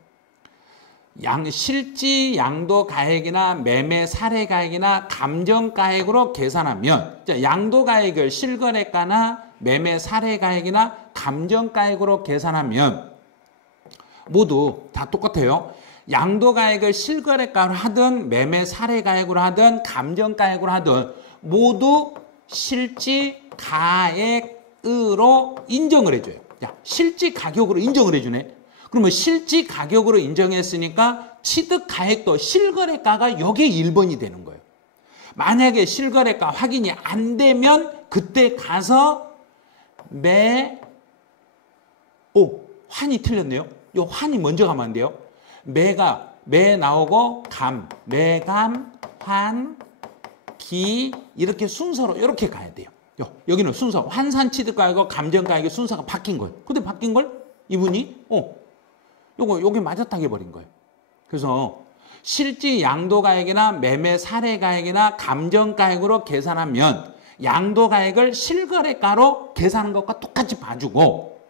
실지 양도 가액이나 매매 사례 가액이나 감정 가액으로 계산하면 양도 가액을 실거래가나 매매 사례 가액이나 감정 가액으로 계산하면 모두 다 똑같아요. 양도 가액을 실거래가로 하든 매매 사례 가액으로 하든 감정 가액으로 하든 모두 실지 가액 가격으로 인정을 해줘요. 야, 실질 가격으로 인정을 해주네. 그러면 실질 가격으로 인정했으니까 취득가액도 실거래가가 여기에 1번이 되는 거예요. 만약에 실거래가 확인이 안 되면 그때 가서 환이 틀렸네요. 요 환이 먼저 가면 안 돼요. 매 나오고 매감, 환, 기 이렇게 순서로 이렇게 가야 돼요. 여기는 순서 환산 취득가액과 감정가액의 순서가 바뀐 거예요. 근데 바뀐 걸 이분이 요게 맞았다고 해버린 거예요. 그래서 실질 양도가액이나 매매 사례가액이나 감정가액으로 계산하면 양도가액을 실거래가로 계산한 것과 똑같이 봐주고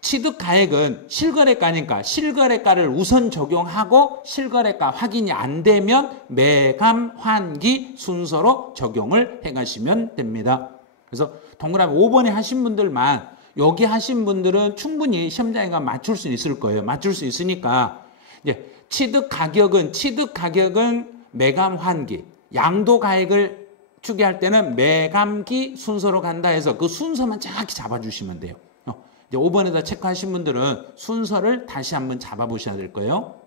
취득가액은 실거래가니까 실거래가를 우선 적용하고 실거래가 확인이 안 되면 매감, 환기 순서로 적용을 해가시면 됩니다. 그래서 동그라미 5번에 하신 분들만 여기 하신 분들은 충분히 시험장에 가면 맞출 수 있을 거예요. 맞출 수 있으니까 이제 취득가격은 매감, 환기, 양도가액을 추계할 때는 매감기 순서로 간다 해서 그 순서만 정확히 잡아주시면 돼요. 이제 5번에다 체크하신 분들은 순서를 다시 한번 잡아보셔야 될 거예요.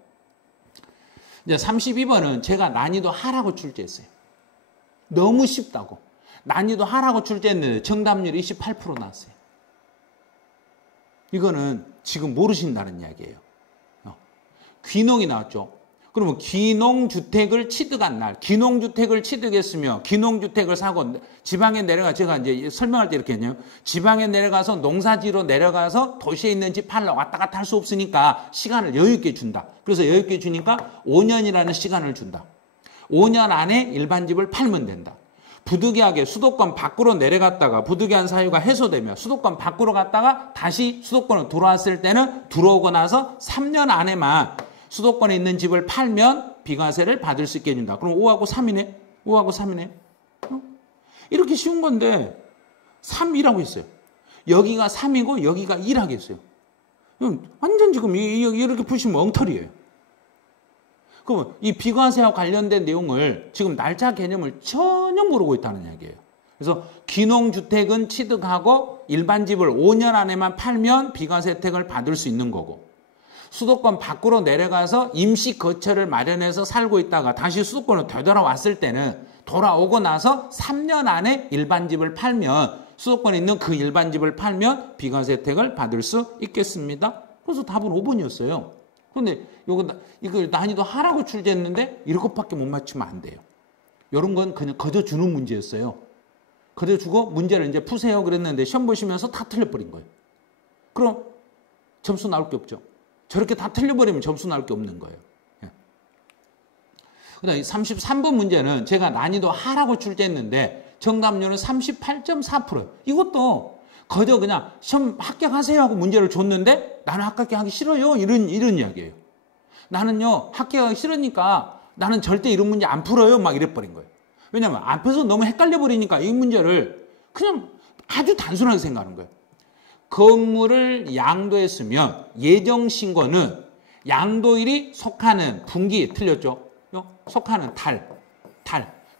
이제 32번은 제가 난이도 하라고 출제했어요. 너무 쉽다고. 난이도 하라고 출제했는데 정답률이 28% 나왔어요. 이거는 지금 모르신다는 이야기예요. 귀농이 나왔죠. 그러면 귀농주택을 취득한 날, 귀농주택을 취득했으며 귀농주택을 사고 지방에 내려가 제가 이제 설명할 때 이렇게 했네요. 지방에 내려가서 농사지로 내려가서 도시에 있는 집 팔러 왔다 갔다 할 수 없으니까 시간을 여유 있게 준다. 그래서 여유 있게 주니까 5년이라는 시간을 준다. 5년 안에 일반 집을 팔면 된다. 부득이하게 수도권 밖으로 내려갔다가 부득이한 사유가 해소되면 수도권 밖으로 갔다가 다시 수도권으로 들어왔을 때는 들어오고 나서 3년 안에만 수도권에 있는 집을 팔면 비과세를 받을 수 있게 해준다. 그럼 5하고 3이네? 5하고 3이네? 이렇게 쉬운 건데 3이라고 했어요. 여기가 3이고 여기가 1하게 했어요. 완전 지금 이렇게 푸시면 엉터리예요. 그럼 이 비과세와 관련된 내용을 지금 날짜 개념을 전혀 모르고 있다는 이야기예요. 그래서 귀농주택은 취득하고 일반 집을 5년 안에만 팔면 비과세 혜택을 받을 수 있는 거고 수도권 밖으로 내려가서 임시 거처를 마련해서 살고 있다가 다시 수도권으로 되돌아왔을 때는 돌아오고 나서 3년 안에 일반 집을 팔면 수도권에 있는 그 일반 집을 팔면 비과세 혜택을 받을 수 있겠습니다. 그래서 답은 5번이었어요. 그런데 이걸 난이도 하라고 출제했는데 이것밖에 못 맞추면 안 돼요. 이런 건 그냥 거저주는 문제였어요. 거저주고 문제를 이제 푸세요 그랬는데 시험 보시면서 다 틀려버린 거예요. 그럼 점수 나올 게 없죠. 저렇게 다 틀려버리면 점수 나올 게 없는 거예요. 그다음 33번 문제는 제가 난이도 하라고 출제했는데 정답률은 38.4%예요. 이것도 거저 그냥 시험 합격하세요 하고 문제를 줬는데 나는 합격하기 싫어요. 이런 이야기예요. 나는요 합격하기 싫으니까 나는 절대 이런 문제 안 풀어요. 막 이래버린 거예요. 왜냐면 앞에서 너무 헷갈려 버리니까 이 문제를 그냥 아주 단순하게 생각하는 거예요. 건물을 양도했으면 예정신고는 양도일이 속하는 분기 틀렸죠? 속하는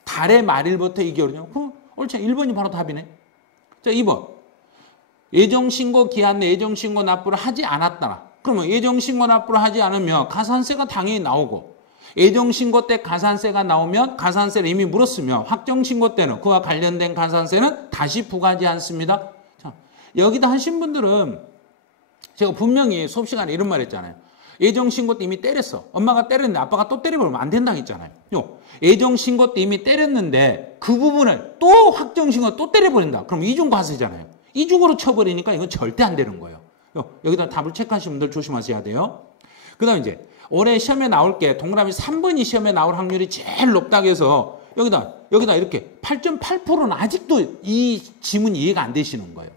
달의 말일부터 2개월이요. 그럼 옳지. 1번이 바로 답이네. 자, 2번. 예정신고 기한 내 예정신고 납부를 하지 않았다. 그러면 예정신고 납부를 하지 않으면 가산세가 당연히 나오고 예정신고 때 가산세가 나오면 가산세를 이미 물었으면 확정신고 때는 그와 관련된 가산세는 다시 부과하지 않습니다. 자, 여기다 하신 분들은 제가 분명히 수업 시간에 이런 말 했잖아요. 예정신고 때 이미 때렸어. 엄마가 때렸는데 아빠가 또 때려버리면 안 된다고 했잖아요. 예정신고 때 이미 때렸는데 그 부분을 또 확정신고 또 때려버린다. 그럼 이중과세잖아요. 이중으로 쳐버리니까 이건 절대 안 되는 거예요. 여기다 답을 체크하시는 분들 조심하셔야 돼요. 그 다음 이제 올해 시험에 나올 게 동그라미 3번이 시험에 나올 확률이 제일 높다고 해서 여기다 이렇게 8.8%는 아직도 이 지문이 이해가 안 되시는 거예요.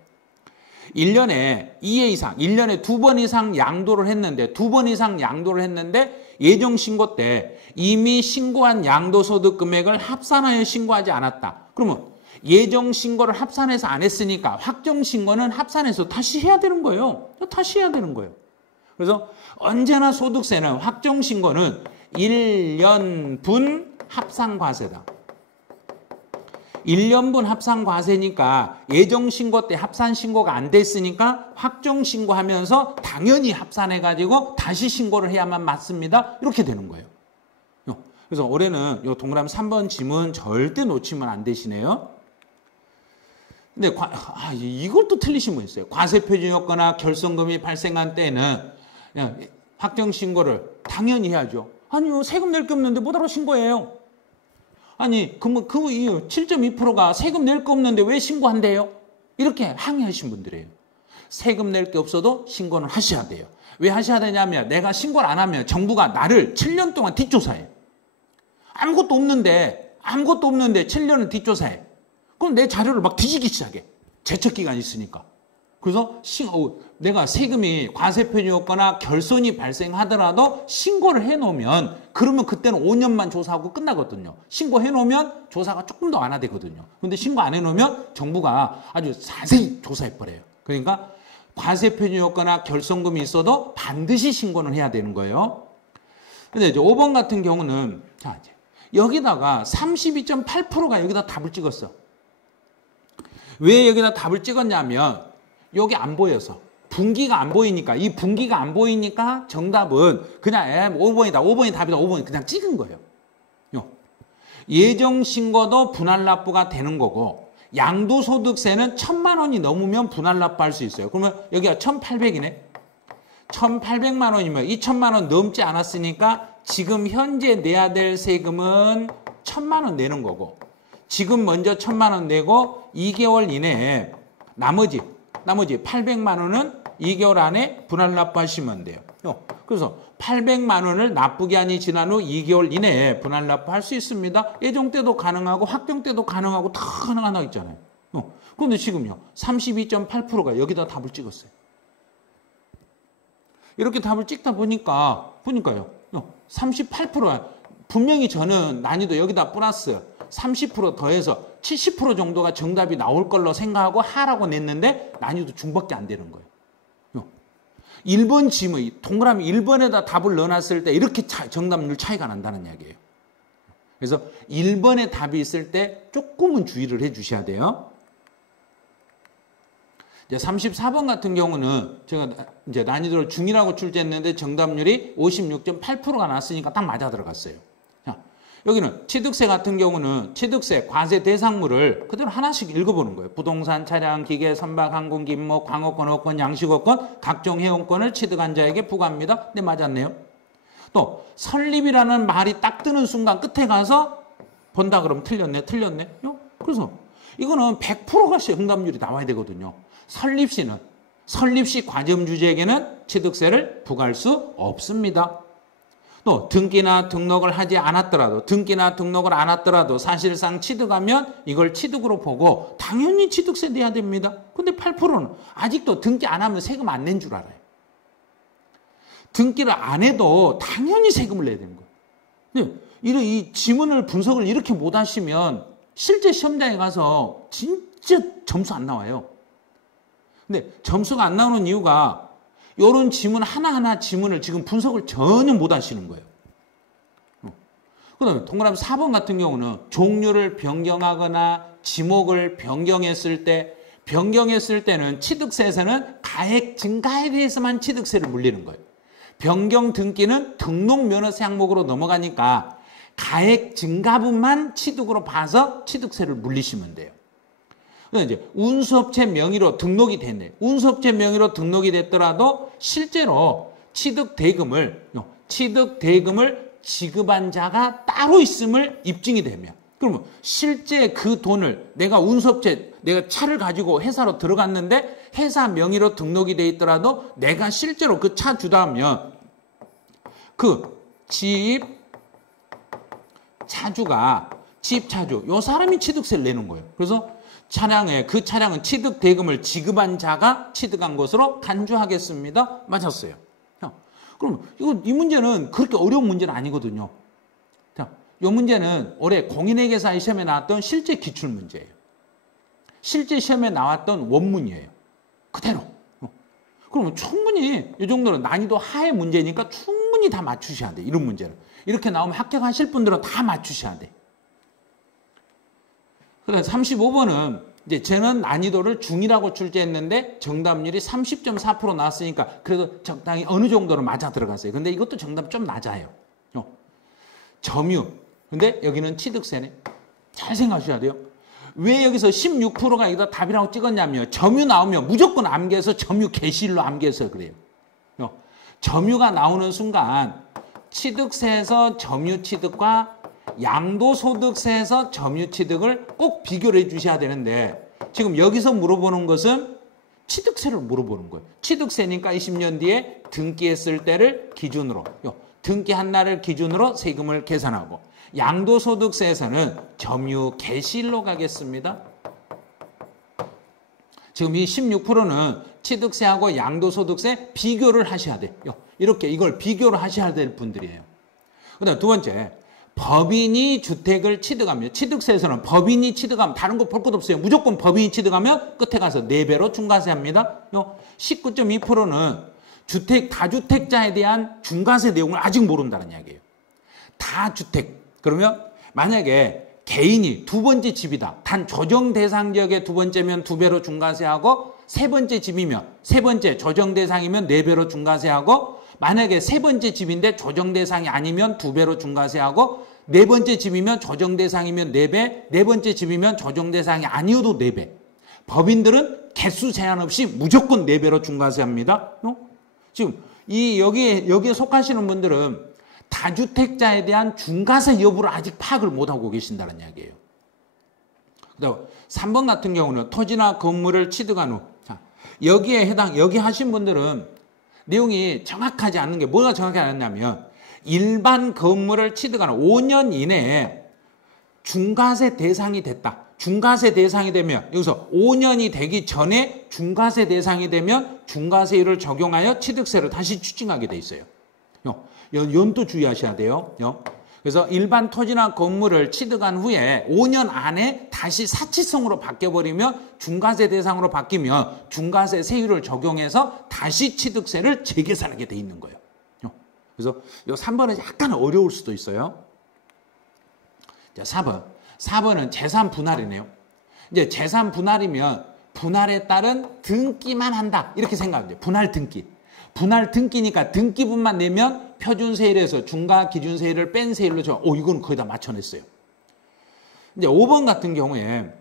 1년에 2회 이상, 1년에 2번 이상 양도를 했는데 2번 이상 양도를 했는데 예정신고 때 이미 신고한 양도소득 금액을 합산하여 신고하지 않았다. 그러면 예정신고를 합산해서 안 했으니까 확정신고는 합산해서 다시 해야 되는 거예요. 다시 해야 되는 거예요. 그래서 언제나 소득세는 확정신고는 1년분 합산과세다. 1년분 합산 과세니까 예정 신고 때 합산 신고가 안 됐으니까 확정 신고하면서 당연히 합산해가지고 다시 신고를 해야만 맞습니다. 이렇게 되는 거예요. 그래서 올해는 요 동그라미 3번 지문 절대 놓치면 안 되시네요. 근데 이것도 틀리신 분 있어요. 과세표준효과나 결손금이 발생한 때는 확정 신고를 당연히 해야죠. 아니요, 세금 낼 게 없는데 뭐하러 신고해요? 아니, 그러면 그 7.2%가 세금 낼 거 없는데 왜 신고한대요? 이렇게 항의하신 분들이에요. 세금 낼 게 없어도 신고는 하셔야 돼요. 왜 하셔야 되냐면 내가 신고를 안 하면 정부가 나를 7년 동안 뒷조사해요. 아무것도 없는데 7년을 뒷조사해. 그럼 내 자료를 막 뒤지기 시작해. 제척기간이 있으니까. 그래서 내가 세금이 과세표준효과나 결손이 발생하더라도 신고를 해놓으면 그러면 그때는 5년만 조사하고 끝나거든요. 신고해놓으면 조사가 조금 더 완화되거든요. 근데 신고 안 해놓으면 정부가 아주 자세히 조사해버려요. 그러니까 과세표준효과나 결손금이 있어도 반드시 신고는 해야 되는 거예요. 근데 이제 5번 같은 경우는 자 이제 여기다가 32.8%가 여기다 답을 찍었어. 왜 여기다 답을 찍었냐면 여기 안 보여서 분기가 안 보이니까 이 분기가 안 보이니까 정답은 그냥 5번이다. 5번이 답이다. 5번이 그냥 찍은 거예요. 예정신고도 분할납부가 되는 거고 양도소득세는 1,000만 원이 넘으면 분할납부할 수 있어요. 그러면 여기가 1,800이네. 1,800만 원이면 2,000만 원 넘지 않았으니까 지금 현재 내야 될 세금은 1,000만 원 내는 거고 지금 먼저 1,000만 원 내고 2개월 이내에 나머지 800만 원은 2개월 안에 분할납부하시면 돼요. 그래서 800만 원을 납부기한이 지난 후 2개월 이내에 분할납부할 수 있습니다. 예정 때도 가능하고 확정 때도 가능하고 다 가능하다고 있잖아요. 그런데 지금요 32.8%가 여기다 답을 찍었어요. 이렇게 답을 찍다 보니까요 38%야. 분명히 저는 난이도 여기다 플러스 30% 더해서 70% 정도가 정답이 나올 걸로 생각하고 하라고 냈는데 난이도 중밖에 안 되는 거예요. 1번 지문, 동그라미 1번에다 답을 넣어놨을 때 이렇게 정답률 차이가 난다는 이야기예요. 그래서 1번에 답이 있을 때 조금은 주의를 해 주셔야 돼요. 이제 34번 같은 경우는 제가 이제 난이도를 중이라고 출제했는데 정답률이 56.8%가 났으니까 딱 맞아 들어갔어요. 여기는 취득세 같은 경우는 취득세 과세 대상물을 그대로 하나씩 읽어보는 거예요. 부동산, 차량, 기계, 선박, 항공기, 임목, 광업권, 어권, 양식어권, 각종 해운권을 취득한 자에게 부과합니다. 네, 맞았네요. 또 설립이라는 말이 딱 뜨는 순간 끝에 가서 본다 그러면 틀렸네. 그래서 이거는 100%가 정답률이 나와야 되거든요. 설립시 과점주주에게는 취득세를 부과할 수 없습니다. 또 등기나 등록을 하지 않았더라도 사실상 취득하면 이걸 취득으로 보고 당연히 취득세 내야 됩니다. 근데 8%는 아직도 등기 안 하면 세금 안 낸 줄 알아요. 등기를 안 해도 당연히 세금을 내야 되는 거예요. 근데 이 지문을 분석을 이렇게 못 하시면 실제 시험장에 가서 진짜 점수 안 나와요. 근데 점수가 안 나오는 이유가 이런 지문 하나하나 지문을 지금 분석을 전혀 못 하시는 거예요. 그다음에 동그라미 4번 같은 경우는 종류를 변경하거나 지목을 변경했을 때는 취득세에서는 가액 증가에 대해서만 취득세를 물리는 거예요. 변경 등기는 등록 면허세 항목으로 넘어가니까 가액 증가분만 취득으로 봐서 취득세를 물리시면 돼요. 이제 운수업체 명의로 등록이 됐네. 운수업체 명의로 등록이 됐더라도 실제로 취득 대금을 지급한 자가 따로 있음을 입증이 되면 그러면 실제 그 돈을 내가 차를 가지고 회사로 들어갔는데 회사 명의로 등록이 돼 있더라도 내가 실제로 그 차 주다면 그 집차주 요 사람이 취득세를 내는 거예요. 그래서 그 차량은 취득 대금을 지급한 자가 취득한 것으로 간주하겠습니다. 맞았어요. 그럼 이 문제는 그렇게 어려운 문제는 아니거든요. 이 문제는 올해 공인회계사 시험에 나왔던 실제 기출문제예요. 실제 시험에 나왔던 원문이에요. 그대로. 그러면 충분히 이 정도는 난이도 하의 문제니까 충분히 다 맞추셔야 돼. 이런 문제는. 이렇게 나오면 합격하실 분들은 다 맞추셔야 돼. 그다음 35번은 이제 저는 난이도를 중이라고 출제했는데 정답률이 30.4% 나왔으니까 그래도 적당히 어느 정도로 맞아 들어갔어요. 근데 이것도 정답 좀 낮아요. 점유. 근데 여기는 취득세네. 잘 생각하셔야 돼요. 왜 여기서 16%가 여기다 답이라고 찍었냐면 점유 나오면 무조건 암기해서 점유 개시일로 암기해서 그래요. 점유가 나오는 순간 취득세에서 점유 취득과 양도소득세에서 점유 취득을 꼭 비교를 해 주셔야 되는데 지금 여기서 물어보는 것은 취득세를 물어보는 거예요. 취득세니까 20년 뒤에 등기했을 때를 기준으로 등기한 날을 기준으로 세금을 계산하고 양도소득세에서는 점유 개시일로 가겠습니다. 지금 이 16%는 취득세하고 양도소득세 비교를 하셔야 돼요. 이렇게 이걸 비교를 하셔야 될 분들이에요. 그다음 두 번째, 법인이 주택을 취득하면 취득세에서는 법인이 취득하면 다른 거 볼 것 없어요. 무조건 법인이 취득하면 끝에 가서 4배로 중과세합니다. 19.2%는 다주택자에 대한 중과세 내용을 아직 모른다는 이야기예요. 다주택. 그러면 만약에 개인이 두 번째 집이다. 단 조정 대상 지역의 두 번째면 2배로 중과세하고 세 번째 집이면 세 번째 조정 대상이면 4배로 중과세하고 만약에 세 번째 집인데 조정 대상이 아니면 2배로 중과세하고 네 번째 집이면 조정 대상이면 4배, 네 번째 집이면 조정 대상이 아니어도 4배. 법인들은 개수 제한 없이 무조건 4배로 중과세합니다. 지금 여기에 속하시는 분들은 다주택자에 대한 중과세 여부를 아직 파악을 못하고 계신다는 이야기예요. 그다음 3번 같은 경우는 토지나 건물을 취득한 후 여기 하신 분들은 내용이 정확하지 않은 게 뭐가 정확하지 않았냐면 일반 건물을 취득한 후 5년 이내에 중과세 대상이 됐다. 중과세 대상이 되면 여기서 5년이 되기 전에 중과세 대상이 되면 중과세율을 적용하여 취득세를 다시 추징하게 돼 있어요. 연도 주의하셔야 돼요. 그래서 일반 토지나 건물을 취득한 후에 5년 안에 다시 사치성으로 바뀌어버리면 중과세 대상으로 바뀌면 중과세 세율을 적용해서 다시 취득세를 재계산하게 돼 있는 거예요. 그래서 이 3번은 약간 어려울 수도 있어요. 자, 4번은 재산 분할이네요. 이제 재산 분할이면 분할에 따른 등기만 한다. 이렇게 생각해요. 분할 등기. 분할 등기니까 등기분만 내면 표준세율에서 중과 기준세율을 뺀 세율로 이건 거의 다 맞춰냈어요. 이제 5번 같은 경우에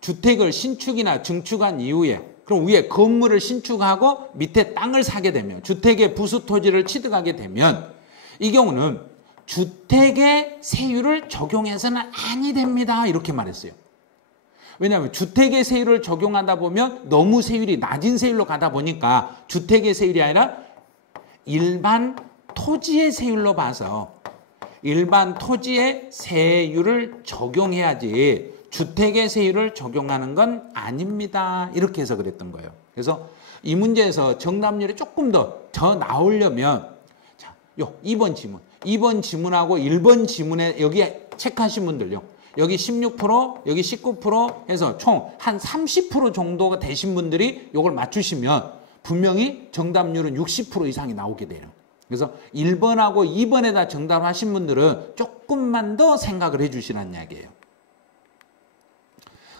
주택을 신축이나 증축한 이후에 그럼 위에 건물을 신축하고 밑에 땅을 사게 되면 주택의 부수 토지를 취득하게 되면 이 경우는 주택의 세율을 적용해서는 아니 됩니다. 이렇게 말했어요. 왜냐하면 주택의 세율을 적용하다 보면 너무 세율이 낮은 세율로 가다 보니까 주택의 세율이 아니라 일반 토지의 세율로 봐서 일반 토지의 세율을 적용해야지 주택의 세율을 적용하는 건 아닙니다. 이렇게 해서 그랬던 거예요. 그래서 이 문제에서 정답률이 조금 더 나오려면 자, 2번 지문. 2번 지문하고 1번 지문에 여기에 체크하신 분들요. 여기 16%, 여기 19% 해서 총 한 30% 정도가 되신 분들이 이걸 맞추시면 분명히 정답률은 60% 이상이 나오게 돼요. 그래서 1번하고 2번에다 정답하신 분들은 조금만 더 생각을 해주시라는 이야기예요.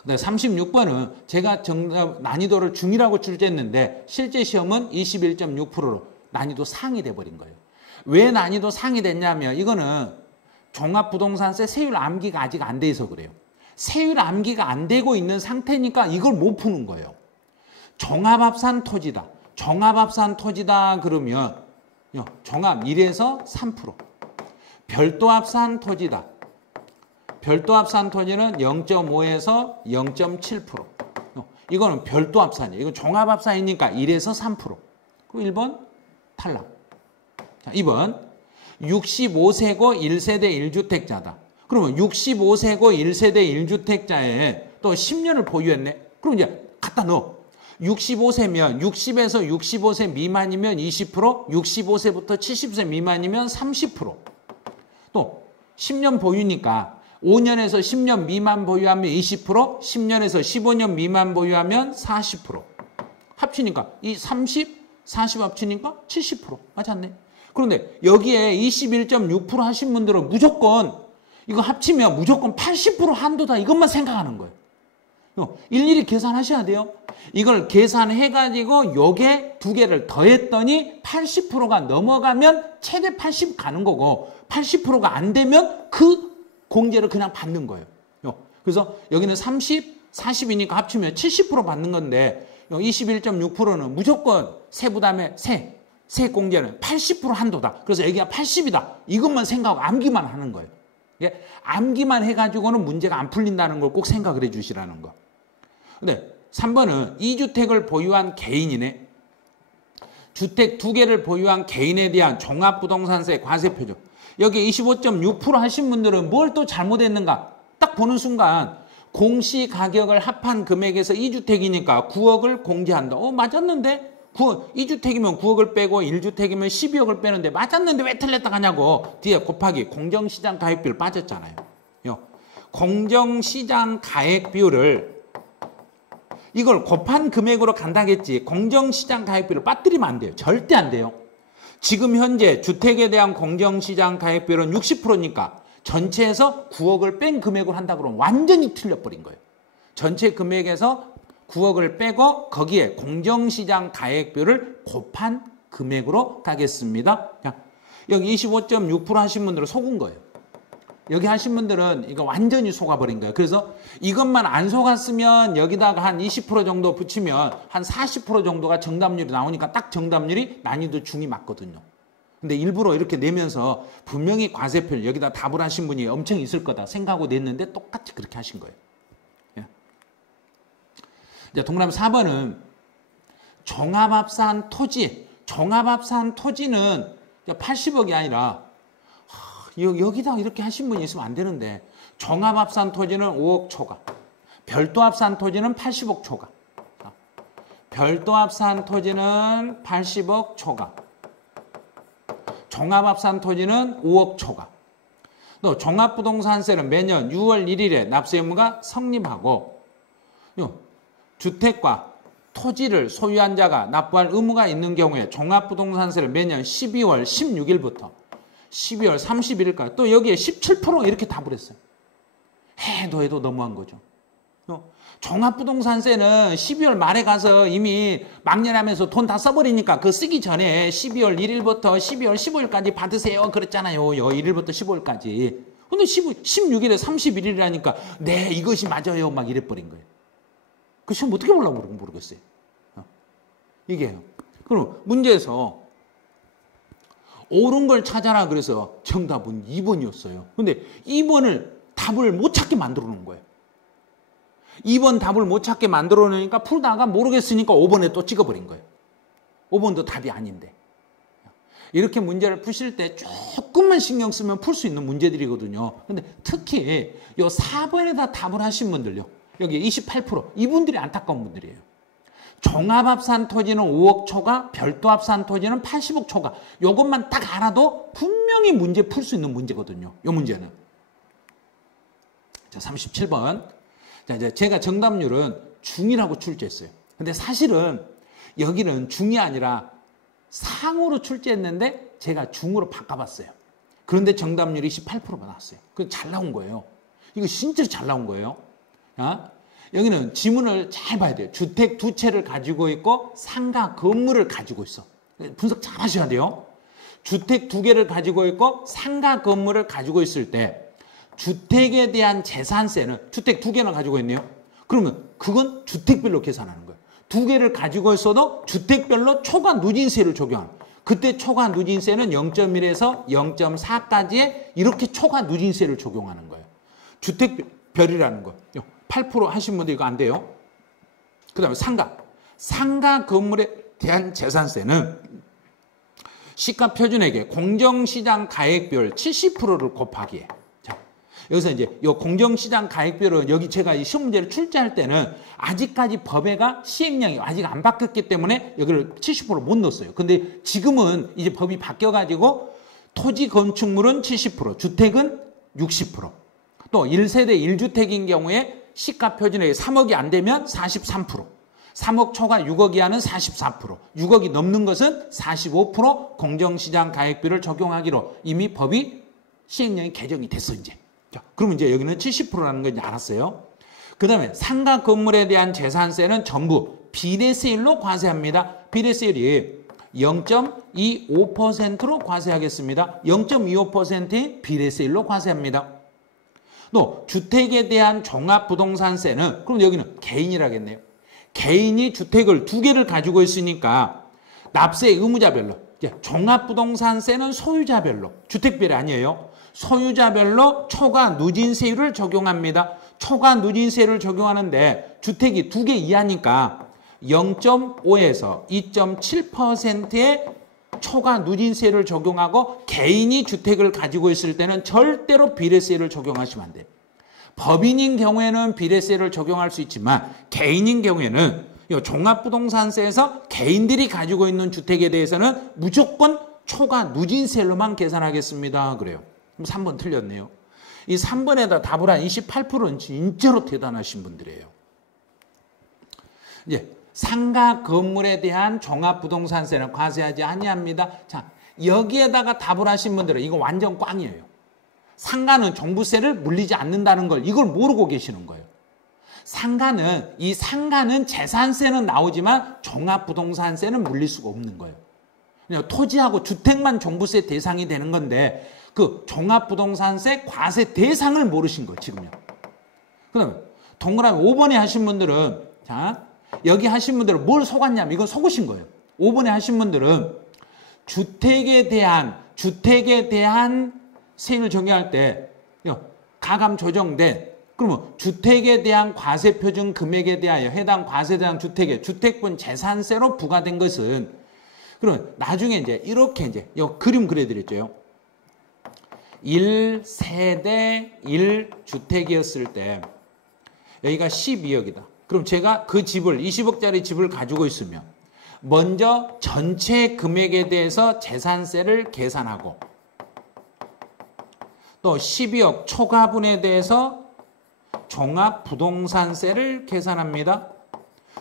36번은 제가 정답 난이도를 중이라고 출제했는데 실제 시험은 21.6%로 난이도 상이 돼버린 거예요. 왜 난이도 상이 됐냐면 이거는 종합부동산세 세율 암기가 아직 안 돼서 그래요. 세율 암기가 안 되고 있는 상태니까 이걸 못 푸는 거예요. 종합합산 토지다. 종합합산 토지다 그러면 종합 1에서 3%. 별도합산 토지다. 별도합산 토지는 0.5에서 0.7%. 이거는 별도합산이에요. 이건 종합합산이니까 1에서 3%. 그럼 1번 탈락. 자, 2번 65세고 1세대 1주택자다. 그러면 65세고 1세대 1주택자에 또 10년을 보유했네. 그럼 이제 갖다 넣어. 65세면 60에서 65세 미만이면 20%, 65세부터 70세 미만이면 30%. 또 10년 보유니까 5년에서 10년 미만 보유하면 20%, 10년에서 15년 미만 보유하면 40%. 합치니까 이 30, 40 합치니까 70%. 맞았네. 그런데 여기에 21.6% 하신 분들은 무조건 이거 합치면 무조건 80% 한도다 이것만 생각하는 거예요. 일일이 계산하셔야 돼요. 이걸 계산해가지고 요게 두 개를 더했더니 80%가 넘어가면 최대 80 가는 거고 80%가 안 되면 그 공제를 그냥 받는 거예요. 그래서 여기는 30, 40이니까 합치면 70% 받는 건데 21.6%는 무조건 세부담의 세액 공제는 80% 한도다. 그래서 여기가 80이다. 이것만 생각하고 암기만 하는 거예요. 암기만 해가지고는 문제가 안 풀린다는 걸 꼭 생각을 해 주시라는 거. 근데 3번은 2주택을 보유한 개인이네. 주택 2개를 보유한 개인에 대한 종합부동산세 과세표죠. 여기 25.6% 하신 분들은 뭘 또 잘못했는가? 딱 보는 순간 공시가격을 합한 금액에서 2주택이니까 9억을 공제한다. 맞았는데? 2주택이면 9억을 빼고 1주택이면 12억을 빼는데 맞았는데 왜 틀렸다 하냐고. 뒤에 곱하기 공정시장 가액비율 빠졌잖아요. 공정시장 가액비율을 이걸 곱한 금액으로 간다겠지. 공정시장 가액비율을 빠뜨리면 안 돼요. 절대 안 돼요. 지금 현재 주택에 대한 공정시장 가액비율은 60%니까 전체에서 9억을 뺀 금액을 한다 그러면 완전히 틀려버린 거예요. 전체 금액에서 9억을 빼고 거기에 공정시장 가액비율을 곱한 금액으로 가겠습니다. 자, 여기 25.6% 하신 분들은 속은 거예요. 여기 하신 분들은 이거 완전히 속아버린 거예요. 그래서 이것만 안 속았으면 여기다가 한 20% 정도 붙이면 한 40% 정도가 정답률이 나오니까 딱 정답률이 난이도 중이 맞거든요. 근데 일부러 이렇게 내면서 분명히 과세표를 여기다 답을 하신 분이 엄청 있을 거다 생각하고 냈는데 똑같이 그렇게 하신 거예요. 이제 동그라미 4번은 종합합산 토지. 종합합산 토지는 80억이 아니라 여기다 이렇게 하신 분이 있으면 안 되는데 종합합산 토지는 5억 초과. 별도합산 토지는 80억 초과. 별도합산 토지는 80억 초과. 종합합산 토지는 5억 초과. 또 종합부동산세는 매년 6월 1일에 납세 의무가 성립하고 주택과 토지를 소유한 자가 납부할 의무가 있는 경우에 종합부동산세를 매년 12월 16일부터 12월 31일까지 또 여기에 17% 이렇게 답을 했어요. 해도 너무한 거죠. 종합부동산세는 12월 말에 가서 이미 막년하면서 돈 다 써버리니까 그 쓰기 전에 12월 1일부터 12월 15일까지 받으세요 그랬잖아요. 1일부터 15일까지. 근데 16일에 31일이라니까 네 이것이 맞아요 막 이래버린 거예요. 그 시험 어떻게 보려고 모르겠어요. 이게요. 그럼 문제에서 옳은 걸 찾아라 그래서 정답은 2번이었어요. 근데 2번을 답을 못 찾게 만들어 놓은 거예요. 2번 답을 못 찾게 만들어 놓으니까 풀다가 모르겠으니까 5번에 또 찍어버린 거예요. 5번도 답이 아닌데. 이렇게 문제를 푸실 때 조금만 신경 쓰면 풀 수 있는 문제들이거든요. 근데 특히 이 4번에다 답을 하신 분들요. 여기 28% 이분들이 안타까운 분들이에요. 종합합산 토지는 5억 초과, 별도합산 토지는 80억 초과. 이것만 딱 알아도 분명히 문제 풀 수 있는 문제거든요. 이 문제는. 자, 37번. 자, 이제 제가 정답률은 중이라고 출제했어요. 근데 사실은 여기는 중이 아니라 상으로 출제했는데 제가 중으로 바꿔봤어요. 그런데 정답률이 28%가 나왔어요. 그 잘 나온 거예요. 이거 진짜 잘 나온 거예요. 여기는 지문을 잘 봐야 돼요. 주택 2채를 가지고 있고 상가 건물을 가지고 있어. 분석 잘 하셔야 돼요. 주택 2개를 가지고 있고 상가 건물을 가지고 있을 때 주택에 대한 재산세는 주택 2개나 가지고 있네요. 그러면 그건 주택별로 계산하는 거예요. 2개를 가지고 있어도 주택별로 초과 누진세를 적용하는 거예요. 그때 초과 누진세는 0.1에서 0.4까지의 이렇게 초과 누진세를 적용하는 거예요. 주택별이라는 거. 8% 하신 분들 이거 안 돼요. 그 다음에 상가 건물에 대한 재산세는 시가표준액의 공정시장 가액비율 70%를 곱하기에. 자, 여기서 이제 이 공정시장 가액비율은 여기 제가 이 시험 문제를 출제할 때는 아직까지 법에가 시행령이 아직 안 바뀌었기 때문에 여기를 70% 못 넣었어요. 근데 지금은 이제 법이 바뀌어가지고 토지 건축물은 70%, 주택은 60%. 또 1세대 1주택인 경우에 시가표준액이 3억이 안 되면 43%, 3억 초과 6억 이하는 44%, 6억이 넘는 것은 45% 공정시장 가액비율을 적용하기로 이미 법이 시행령이 개정이 됐어 이제. 자, 그러면 이제 여기는 70%라는 걸 이제 알았어요. 그 다음에 상가 건물에 대한 재산세는 전부 비례세율로 과세합니다. 비례세율이 0.25%로 과세하겠습니다. 0.25%의 비례세율로 과세합니다. 또 주택에 대한 종합부동산세는 그럼 여기는 개인이라겠네요. 개인이 주택을 2개를 가지고 있으니까 납세 의무자별로 종합부동산세는 소유자별로 주택별이 아니에요. 소유자별로 초과 누진세율을 적용합니다. 초과 누진세율을 적용하는데 주택이 2개 이하니까 0.5에서 2.7%의 초과 누진세를 적용하고 개인이 주택을 가지고 있을 때는 절대로 비례세를 적용하시면 안 돼요. 법인인 경우에는 비례세를 적용할 수 있지만 개인인 경우에는 종합부동산세에서 개인들이 가지고 있는 주택에 대해서는 무조건 초과 누진세로만 계산하겠습니다. 그래요. 그럼 3번 틀렸네요. 이 3번에다 답을 한 28%는 진짜로 대단하신 분들이에요. 이제 상가 건물에 대한 종합부동산세는 과세하지 아니합니다. 자, 여기에다가 답을 하신 분들은 이거 완전 꽝이에요. 상가는 종부세를 물리지 않는다는 걸 이걸 모르고 계시는 거예요. 상가는 재산세는 나오지만 종합부동산세는 물릴 수가 없는 거예요. 그냥 토지하고 주택만 종부세 대상이 되는 건데 그 종합부동산세 과세 대상을 모르신 거예요, 지금요. 그다음에 동그라미 5번에 하신 분들은 자, 여기 하신 분들은 뭘 속았냐면 이건 속으신 거예요. 5번에 하신 분들은 주택에 대한 세율을 정의할 때 가감 조정된 그러면 주택에 대한 과세 표준 금액에 대하여 해당 과세 대상 주택에 주택분 재산세로 부과된 것은 그러면 나중에 이제 이렇게 이제 이 그림 그려드렸죠. 1세대 1주택이었을 때 여기가 12억이다. 그럼 제가 그 집을 20억짜리 집을 가지고 있으면 먼저 전체 금액에 대해서 재산세를 계산하고 또 12억 초과분에 대해서 종합부동산세를 계산합니다.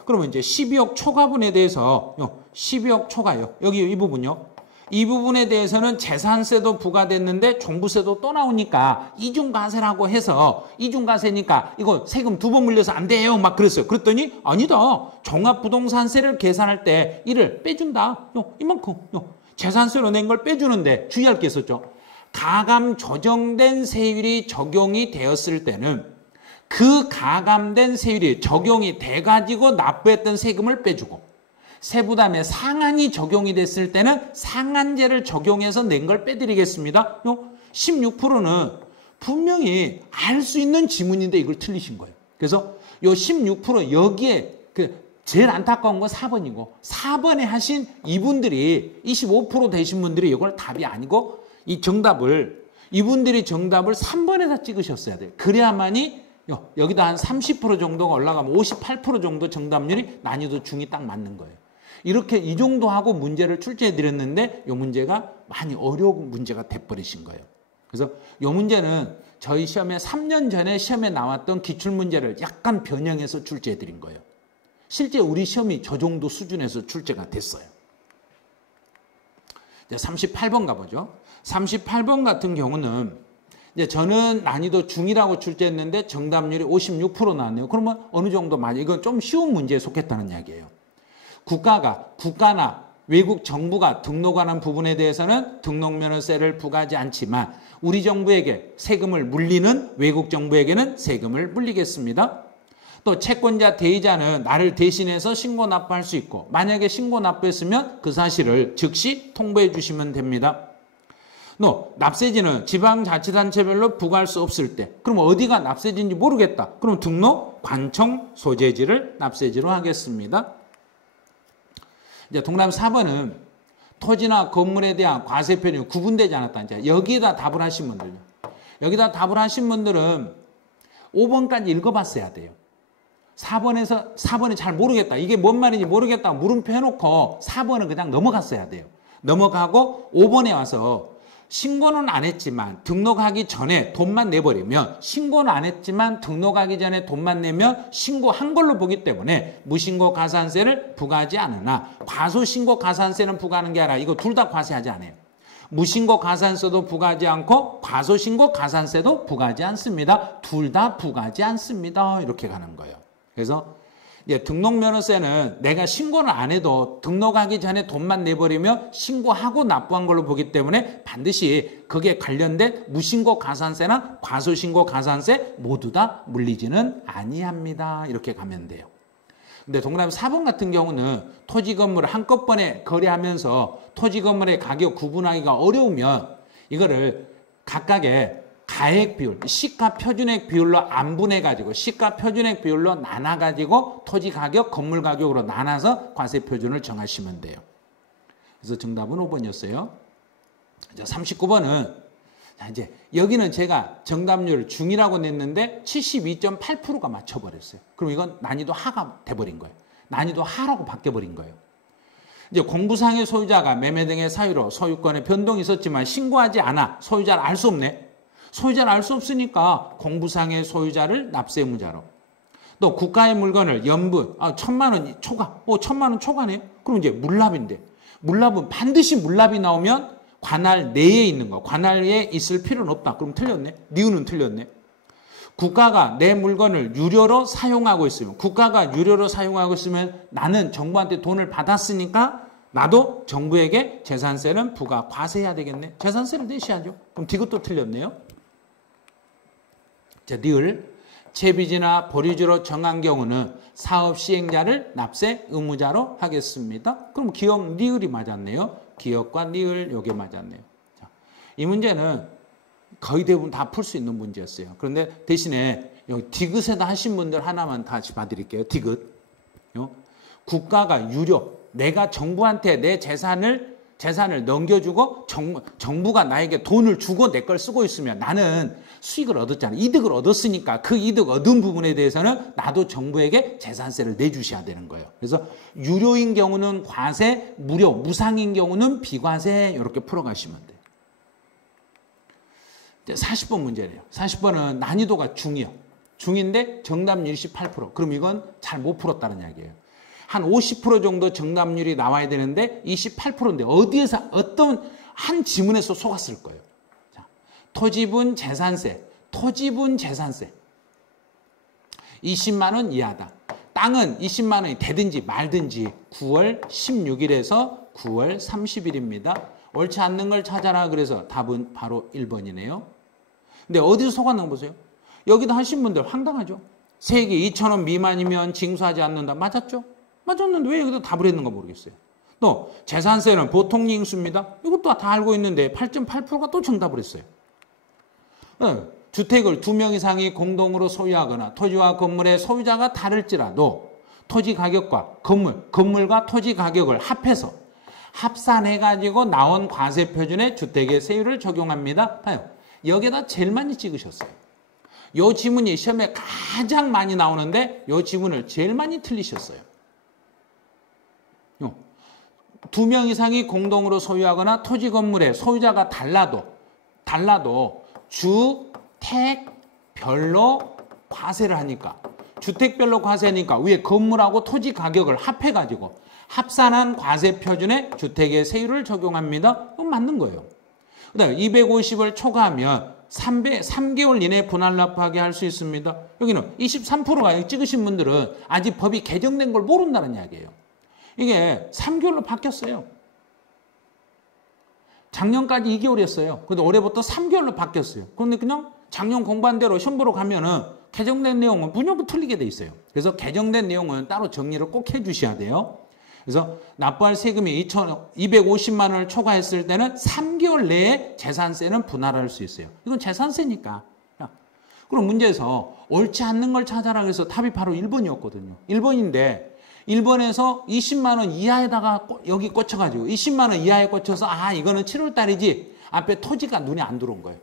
그러면 이제 12억 초과분에 대해서 12억 초과요. 여기 이 부분요. 이 부분에 대해서는 재산세도 부과됐는데 종부세도 또 나오니까 이중과세라고 해서 이중과세니까 이거 세금 2번 물려서 안 돼요. 막 그랬어요. 그랬더니 아니다. 종합부동산세를 계산할 때 이를 빼준다. 이만큼 재산세로 낸 걸 빼주는데 주의할 게 있었죠. 가감 조정된 세율이 적용이 되었을 때는 그 가감된 세율이 적용이 돼가지고 납부했던 세금을 빼주고 세부담의 상한이 적용이 됐을 때는 상한제를 적용해서 낸 걸 빼드리겠습니다. 16%는 분명히 알 수 있는 지문인데 이걸 틀리신 거예요. 그래서 요 16% 여기에 제일 안타까운 건 4번이고 4번에 하신 이분들이 25% 되신 분들이 이걸 답이 아니고 이분들이 정답을 3번에다 찍으셨어야 돼요. 그래야만이 여기다 한 30% 정도가 올라가면 58% 정도 정답률이 난이도 중이 딱 맞는 거예요. 이렇게 이 정도 하고 문제를 출제해 드렸는데 이 문제가 많이 어려운 문제가 돼버리신 거예요. 그래서 이 문제는 저희 시험에 3년 전에 시험에 나왔던 기출문제를 약간 변형해서 출제해 드린 거예요. 실제 우리 시험이 저 정도 수준에서 출제가 됐어요. 이제 38번 가보죠. 38번 같은 경우는 이제 저는 난이도 중이라고 출제했는데 정답률이 56% 나왔네요. 그러면 어느 정도 많이 이건 좀 쉬운 문제에 속했다는 이야기예요. 국가나 외국 정부가 등록하는 부분에 대해서는 등록면허세를 부과하지 않지만 우리 정부에게 세금을 물리는 외국 정부에게는 세금을 물리겠습니다. 또 채권자 대의자는 나를 대신해서 신고 납부할 수 있고 만약에 신고 납부했으면 그 사실을 즉시 통보해 주시면 됩니다. 납세지는 지방자치단체별로 부과할 수 없을 때 그럼 어디가 납세지인지 모르겠다. 그럼 등록 관청 소재지를 납세지로 하겠습니다. 이제 동남 4번은 토지나 건물에 대한 과세 표준이 구분되지 않았다. 이제 여기에다 답을 하신 분들요. 여기다 답을 하신 분들은 5번까지 읽어봤어야 돼요. 4번에 잘 모르겠다. 이게 뭔 말인지 모르겠다. 물음표 해놓고 4번은 그냥 넘어갔어야 돼요. 넘어가고 5번에 와서 신고는 안 했지만 등록하기 전에 돈만 내버리면 신고는 안 했지만 등록하기 전에 돈만 내면 신고한 걸로 보기 때문에 무신고 가산세를 부과하지 않으나 과소신고 가산세는 부과하는 게 아니라 이거 둘 다 과세하지 않아요. 무신고 가산세도 부과하지 않고 과소신고 가산세도 부과하지 않습니다. 둘 다 부과하지 않습니다. 이렇게 가는 거예요. 그래서 이제 등록면허세는 내가 신고를 안 해도 등록하기 전에 돈만 내버리면 신고하고 납부한 걸로 보기 때문에 반드시 그게 관련된 무신고 가산세나 과소신고 가산세 모두 다 물리지는 아니합니다. 이렇게 가면 돼요. 근데 동그라미 4번 같은 경우는 토지 건물을 한꺼번에 거래하면서 토지 건물의 가격 구분하기가 어려우면 이거를 각각의 가액 비율, 시가 표준액 비율로 안 분해가지고 시가 표준액 비율로 나눠가지고 토지 가격, 건물 가격으로 나눠서 과세 표준을 정하시면 돼요. 그래서 정답은 5번이었어요. 자, 39번은 이제 여기는 제가 정답률 중이라고 냈는데 72.8%가 맞춰버렸어요. 그럼 이건 난이도 하가 돼버린 거예요. 난이도 하라고 바뀌어버린 거예요. 이제 공부상의 소유자가 매매 등의 사유로 소유권에 변동이 있었지만 신고하지 않아 소유자를 알 수 없네. 소유자를 알 수 없으니까 공부상의 소유자를 납세 의무자로. 또 국가의 물건을 연분, 1,000만 원 초과, 1,000만 원 초과네. 그럼 이제 물납인데 물납은 반드시 물납이 나오면 관할 내에 있는 거, 관할에 있을 필요는 없다. 그럼 틀렸네. 니은은 틀렸네. 국가가 내 물건을 유료로 사용하고 있으면, 국가가 유료로 사용하고 있으면 나는 정부한테 돈을 받았으니까 나도 정부에게 재산세는 부과, 과세해야 되겠네. 재산세를 내셔야죠. 그럼 이것도 틀렸네요. 자, 니을. 채비지나 보류지로 정한 경우는 사업 시행자를 납세 의무자로 하겠습니다. 그럼 기억 니을이 맞았네요. 기억과 니을 요게 맞았네요. 자, 이 문제는 거의 대부분 다 풀 수 있는 문제였어요. 그런데 대신에 여기 디귿에다 하신 분들 하나만 다시 봐드릴게요. 디귿. 국가가 유료, 내가 정부한테 내 재산을 넘겨주고 정부가 나에게 돈을 주고 내 걸 쓰고 있으면 나는 수익을 얻었잖아요. 이득을 얻었으니까 그 이득 얻은 부분에 대해서는 나도 정부에게 재산세를 내주셔야 되는 거예요. 그래서 유료인 경우는 과세, 무료, 무상인 경우는 비과세 이렇게 풀어가시면 돼요. 이제 40번 문제래요. 40번은 난이도가 중이요. 중인데 정답률 18%. 그럼 이건 잘 못 풀었다는 이야기예요. 한 50% 정도 정답률이 나와야 되는데 28%인데 어디에서 어떤 한 지문에서 속았을 거예요. 자, 토지분 재산세, 토지분 재산세 20만 원 이하다. 땅은 20만 원이 되든지 말든지 9월 16일에서 9월 30일입니다. 옳지 않는 걸 찾아라. 그래서 답은 바로 1번이네요. 근데 어디서 속았는 거 보세요. 여기도 하신 분들 황당하죠. 세액이 2,000원 미만이면 징수하지 않는다. 맞았죠? 맞았는데 왜 여기다 답을 했는 거 모르겠어요. 또 재산세는 보통 잉수입니다. 이것도 다 알고 있는데 8.8%가 또 정답을 했어요. 주택을 2명 이상이 공동으로 소유하거나 토지와 건물의 소유자가 다를지라도 토지 가격과 건물과 토지 가격을 합해서 합산해가지고 나온 과세 표준의 주택의 세율을 적용합니다. 봐요. 여기에다 제일 많이 찍으셨어요. 이 지문이 시험에 가장 많이 나오는데 이 지문을 제일 많이 틀리셨어요. 2명 이상이 공동으로 소유하거나 토지 건물의 소유자가 달라도 주택별로 과세를 하니까 주택별로 과세하니까 위에 건물하고 토지 가격을 합해가지고 합산한 과세 표준의 주택의 세율을 적용합니다. 그건 맞는 거예요. 그다음에 250을 초과하면 3개월 이내에 분할 납부하게 할 수 있습니다. 여기는 23%가 여기 찍으신 분들은 아직 법이 개정된 걸 모른다는 이야기예요. 이게 3개월로 바뀌었어요. 작년까지 2개월이었어요. 근데 올해부터 3개월로 바뀌었어요. 그런데 그냥 작년 공부한 대로 시험 보러 가면은 개정된 내용은 무조건 틀리게 돼 있어요. 그래서 개정된 내용은 따로 정리를 꼭 해주셔야 돼요. 그래서 납부할 세금이 250만 원을 초과했을 때는 3개월 내에 재산세는 분할할 수 있어요. 이건 재산세니까. 그럼 문제에서 옳지 않는 걸 찾아라 그래서 답이 바로 1번이었거든요. 1번인데 1번에서 20만 원 이하에다가 여기 꽂혀가지고 20만 원 이하에 꽂혀서 이거는 7월 달이지 앞에 토지가 눈에 안 들어온 거예요.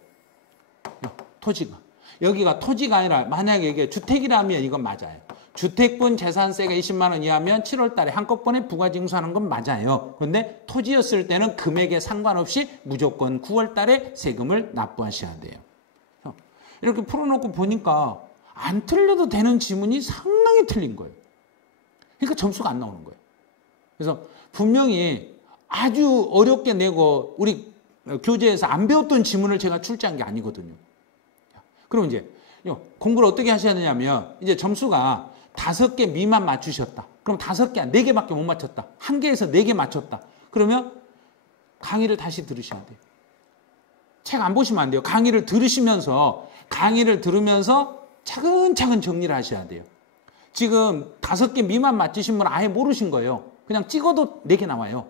토지가. 여기가 토지가 아니라 만약에 이게 주택이라면 이건 맞아요. 주택분 재산세가 20만 원 이하면 7월 달에 한꺼번에 부가징수하는 건 맞아요. 그런데 토지였을 때는 금액에 상관없이 무조건 9월 달에 세금을 납부하셔야 돼요. 이렇게 풀어놓고 보니까 안 틀려도 되는 지문이 상당히 틀린 거예요. 그러니까 점수가 안 나오는 거예요. 그래서 분명히 아주 어렵게 내고 우리 교재에서 안 배웠던 지문을 제가 출제한 게 아니거든요. 그럼 이제 공부를 어떻게 하셔야 되냐면 이제 점수가 5개 미만 맞추셨다. 그럼 5개, 4개밖에 못 맞췄다. 1개에서 4개 맞췄다. 그러면 강의를 다시 들으셔야 돼요. 책 안 보시면 안 돼요. 강의를 들으면서 차근차근 정리를 하셔야 돼요. 지금 5개 미만 맞추신 분은 아예 모르신 거예요. 그냥 찍어도 4개 나와요.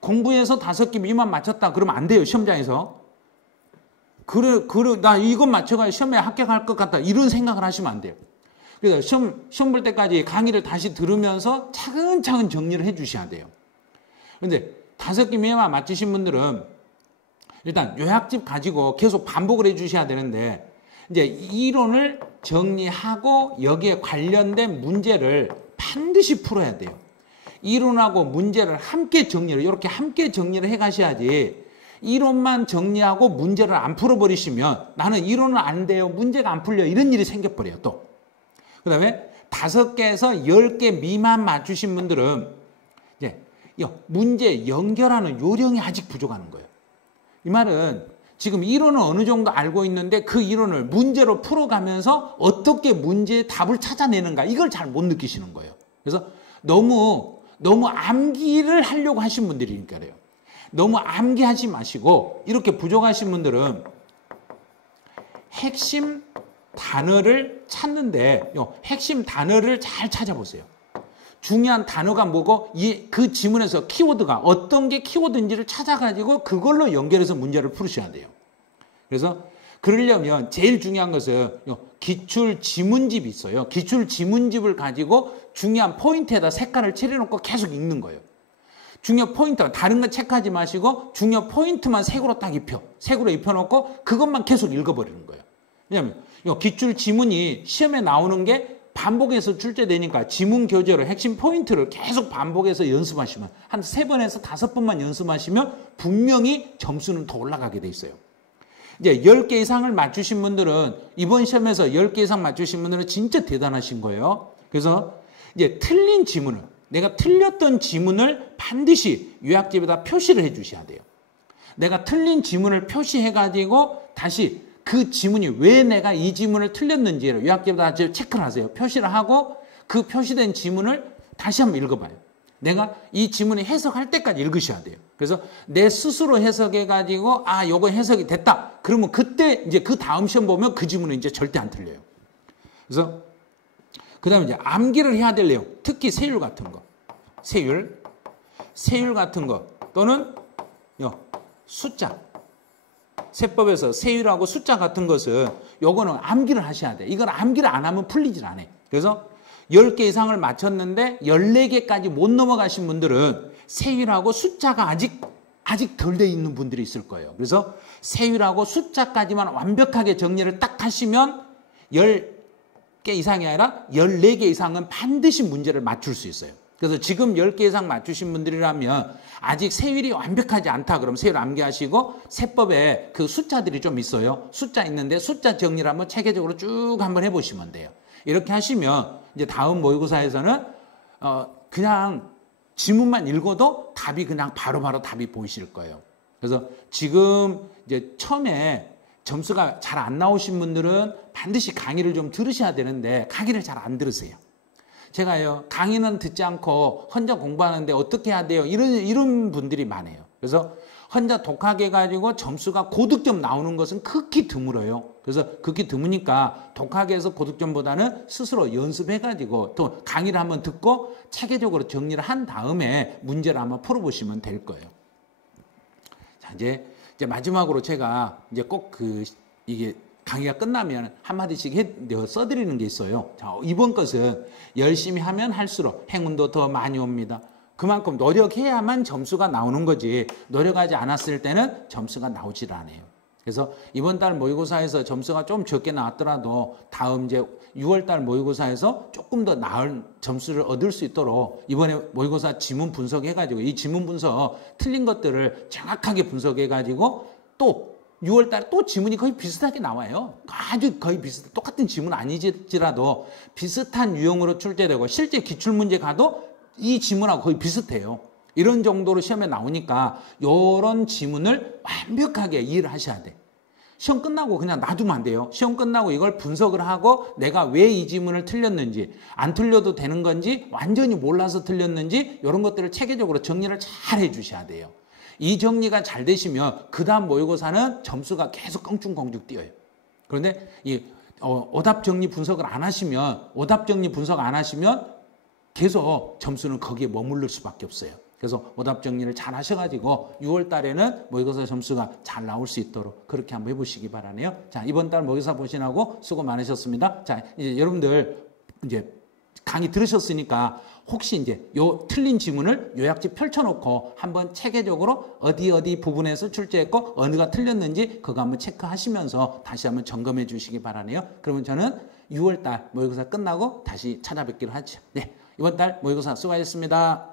공부해서 5개 미만 맞췄다 그러면 안 돼요. 시험장에서. 나 이것 맞춰가지고 시험에 합격할 것 같다. 이런 생각을 하시면 안 돼요. 그래서 시험 볼 때까지 강의를 다시 들으면서 차근차근 정리를 해 주셔야 돼요. 근데 5개 미만 맞추신 분들은 일단 요약집 가지고 계속 반복을 해 주셔야 되는데 이제 이론을 정리하고 여기에 관련된 문제를 반드시 풀어야 돼요. 이론하고 문제를 함께 이렇게 함께 정리를 해 가셔야지 이론만 정리하고 문제를 안 풀어버리시면 나는 이론은 안 돼요. 문제가 안 풀려. 이런 일이 생겨버려요. 또. 그 다음에 5개에서 10개 미만 맞추신 분들은 이제 문제 연결하는 요령이 아직 부족한 거예요. 이 말은 지금 이론은 어느 정도 알고 있는데 그 이론을 문제로 풀어가면서 어떻게 문제의 답을 찾아내는가 이걸 잘 못 느끼시는 거예요. 그래서 너무 암기를 하려고 하신 분들이니까 그래요. 너무 암기하지 마시고 이렇게 부족하신 분들은 핵심 단어를 찾는데 핵심 단어를 잘 찾아보세요. 중요한 단어가 뭐고 그 지문에서 키워드가 어떤 게 키워드인지를 찾아가지고 그걸로 연결해서 문제를 풀으셔야 돼요. 그래서 그러려면 제일 중요한 것은 기출 지문집이 있어요. 기출 지문집을 가지고 중요한 포인트에다 색깔을 칠해놓고 계속 읽는 거예요. 중요 포인트, 다른 거 체크하지 마시고 중요 포인트만 색으로 딱 색으로 입혀놓고 그것만 계속 읽어버리는 거예요. 왜냐하면 기출 지문이 시험에 나오는 게 반복해서 출제되니까 지문 교재로 핵심 포인트를 계속 반복해서 연습하시면 한 3번에서 5번만 연습하시면 분명히 점수는 더 올라가게 돼 있어요. 이제 10개 이상을 맞추신 분들은 이번 시험에서 10개 이상 맞추신 분들은 진짜 대단하신 거예요. 그래서 이제 틀린 지문을 내가 틀렸던 지문을 반드시 요약집에다 표시를 해 주셔야 돼요. 내가 틀린 지문을 표시해가지고 다시 그 지문이 왜 내가 이 지문을 틀렸는지를 요약집에다 체크를 하세요. 표시를 하고 그 표시된 지문을 다시 한번 읽어봐요. 내가 이 지문을 해석할 때까지 읽으셔야 돼요. 그래서 내 스스로 해석해가지고 요거 해석이 됐다. 그러면 그때 이제 그 다음 시험 보면 그 지문은 이제 절대 안 틀려요. 그래서 그 다음에 이제 암기를 해야 될 내용. 특히 세율 같은 거. 세율 같은 거. 또는 숫자. 세법에서 세율하고 숫자 같은 것은 요거는 암기를 하셔야 돼. 이걸 암기를 안 하면 풀리질 않아요. 그래서 10개 이상을 맞췄는데 14개까지 못 넘어가신 분들은 세율하고 숫자가 아직 덜 돼 있는 분들이 있을 거예요. 그래서 세율하고 숫자까지만 완벽하게 정리를 딱 하시면 10개 이상이 아니라 14개 이상은 반드시 문제를 맞출 수 있어요. 그래서 지금 10개 이상 맞추신 분들이라면 아직 세율이 완벽하지 않다. 그럼 세율 암기하시고 세법에 그 숫자들이 좀 있어요. 숫자 있는데 숫자 정리를 한번 체계적으로 쭉 한번 해보시면 돼요. 이렇게 하시면 이제 다음 모의고사에서는 그냥 지문만 읽어도 답이 그냥 바로바로 답이 보이실 거예요. 그래서 지금 이제 처음에 점수가 잘 안 나오신 분들은 반드시 강의를 좀 들으셔야 되는데 강의를 잘 안 들으세요. 제가요 강의는 듣지 않고 혼자 공부하는데 어떻게 해야 돼요? 이런 분들이 많아요. 그래서 혼자 독하게 가지고 점수가 고득점 나오는 것은 극히 드물어요. 그래서 극히 드무니까 독하게 해서 고득점보다는 스스로 연습해가지고 또 강의를 한번 듣고 체계적으로 정리를 한 다음에 문제를 한번 풀어보시면 될 거예요. 자, 이제 마지막으로 제가 이제 꼭 이게 강의가 끝나면 한마디씩 써드리는 게 있어요. 자, 이번 것은 열심히 하면 할수록 행운도 더 많이 옵니다. 그만큼 노력해야만 점수가 나오는 거지 노력하지 않았을 때는 점수가 나오질 않아요. 그래서 이번 달 모의고사에서 점수가 좀 적게 나왔더라도 다음 이제 6월 달 모의고사에서 조금 더 나은 점수를 얻을 수 있도록 이번에 모의고사 지문 분석해가지고 이 지문 분석 틀린 것들을 정확하게 분석해가지고 또 6월 달에 또 지문이 거의 비슷하게 나와요. 아주 거의 똑같은 지문 아니지라도 비슷한 유형으로 출제되고 실제 기출문제 가도 이 지문하고 거의 비슷해요. 이런 정도로 시험에 나오니까 이런 지문을 완벽하게 이해를 하셔야 돼. 시험 끝나고 그냥 놔두면 안 돼요. 시험 끝나고 이걸 분석을 하고 내가 왜 이 지문을 틀렸는지, 안 틀려도 되는 건지, 완전히 몰라서 틀렸는지 이런 것들을 체계적으로 정리를 잘 해주셔야 돼요. 이 정리가 잘 되시면 그 다음 모의고사는 점수가 계속 껑충껑충 뛰어요. 그런데 이 오답 정리 분석을 안 하시면, 오답 정리 분석 안 하시면 계속 점수는 거기에 머무를 수밖에 없어요. 그래서 오답 정리를 잘 하셔가지고 6월 달에는 모의고사 점수가 잘 나올 수 있도록 그렇게 한번 해보시기 바라네요. 자, 이번 달 모의고사 보시라고 수고 많으셨습니다. 자, 이제 여러분들 이제 강의 들으셨으니까 혹시 이제 요 틀린 지문을 요약지 펼쳐놓고 한번 체계적으로 어디 부분에서 출제했고 어느가 틀렸는지 그거 한번 체크하시면서 다시 한번 점검해 주시기 바라네요. 그러면 저는 6월 달 모의고사 끝나고 다시 찾아뵙기로 하죠. 네, 이번 달 모의고사 수고하셨습니다.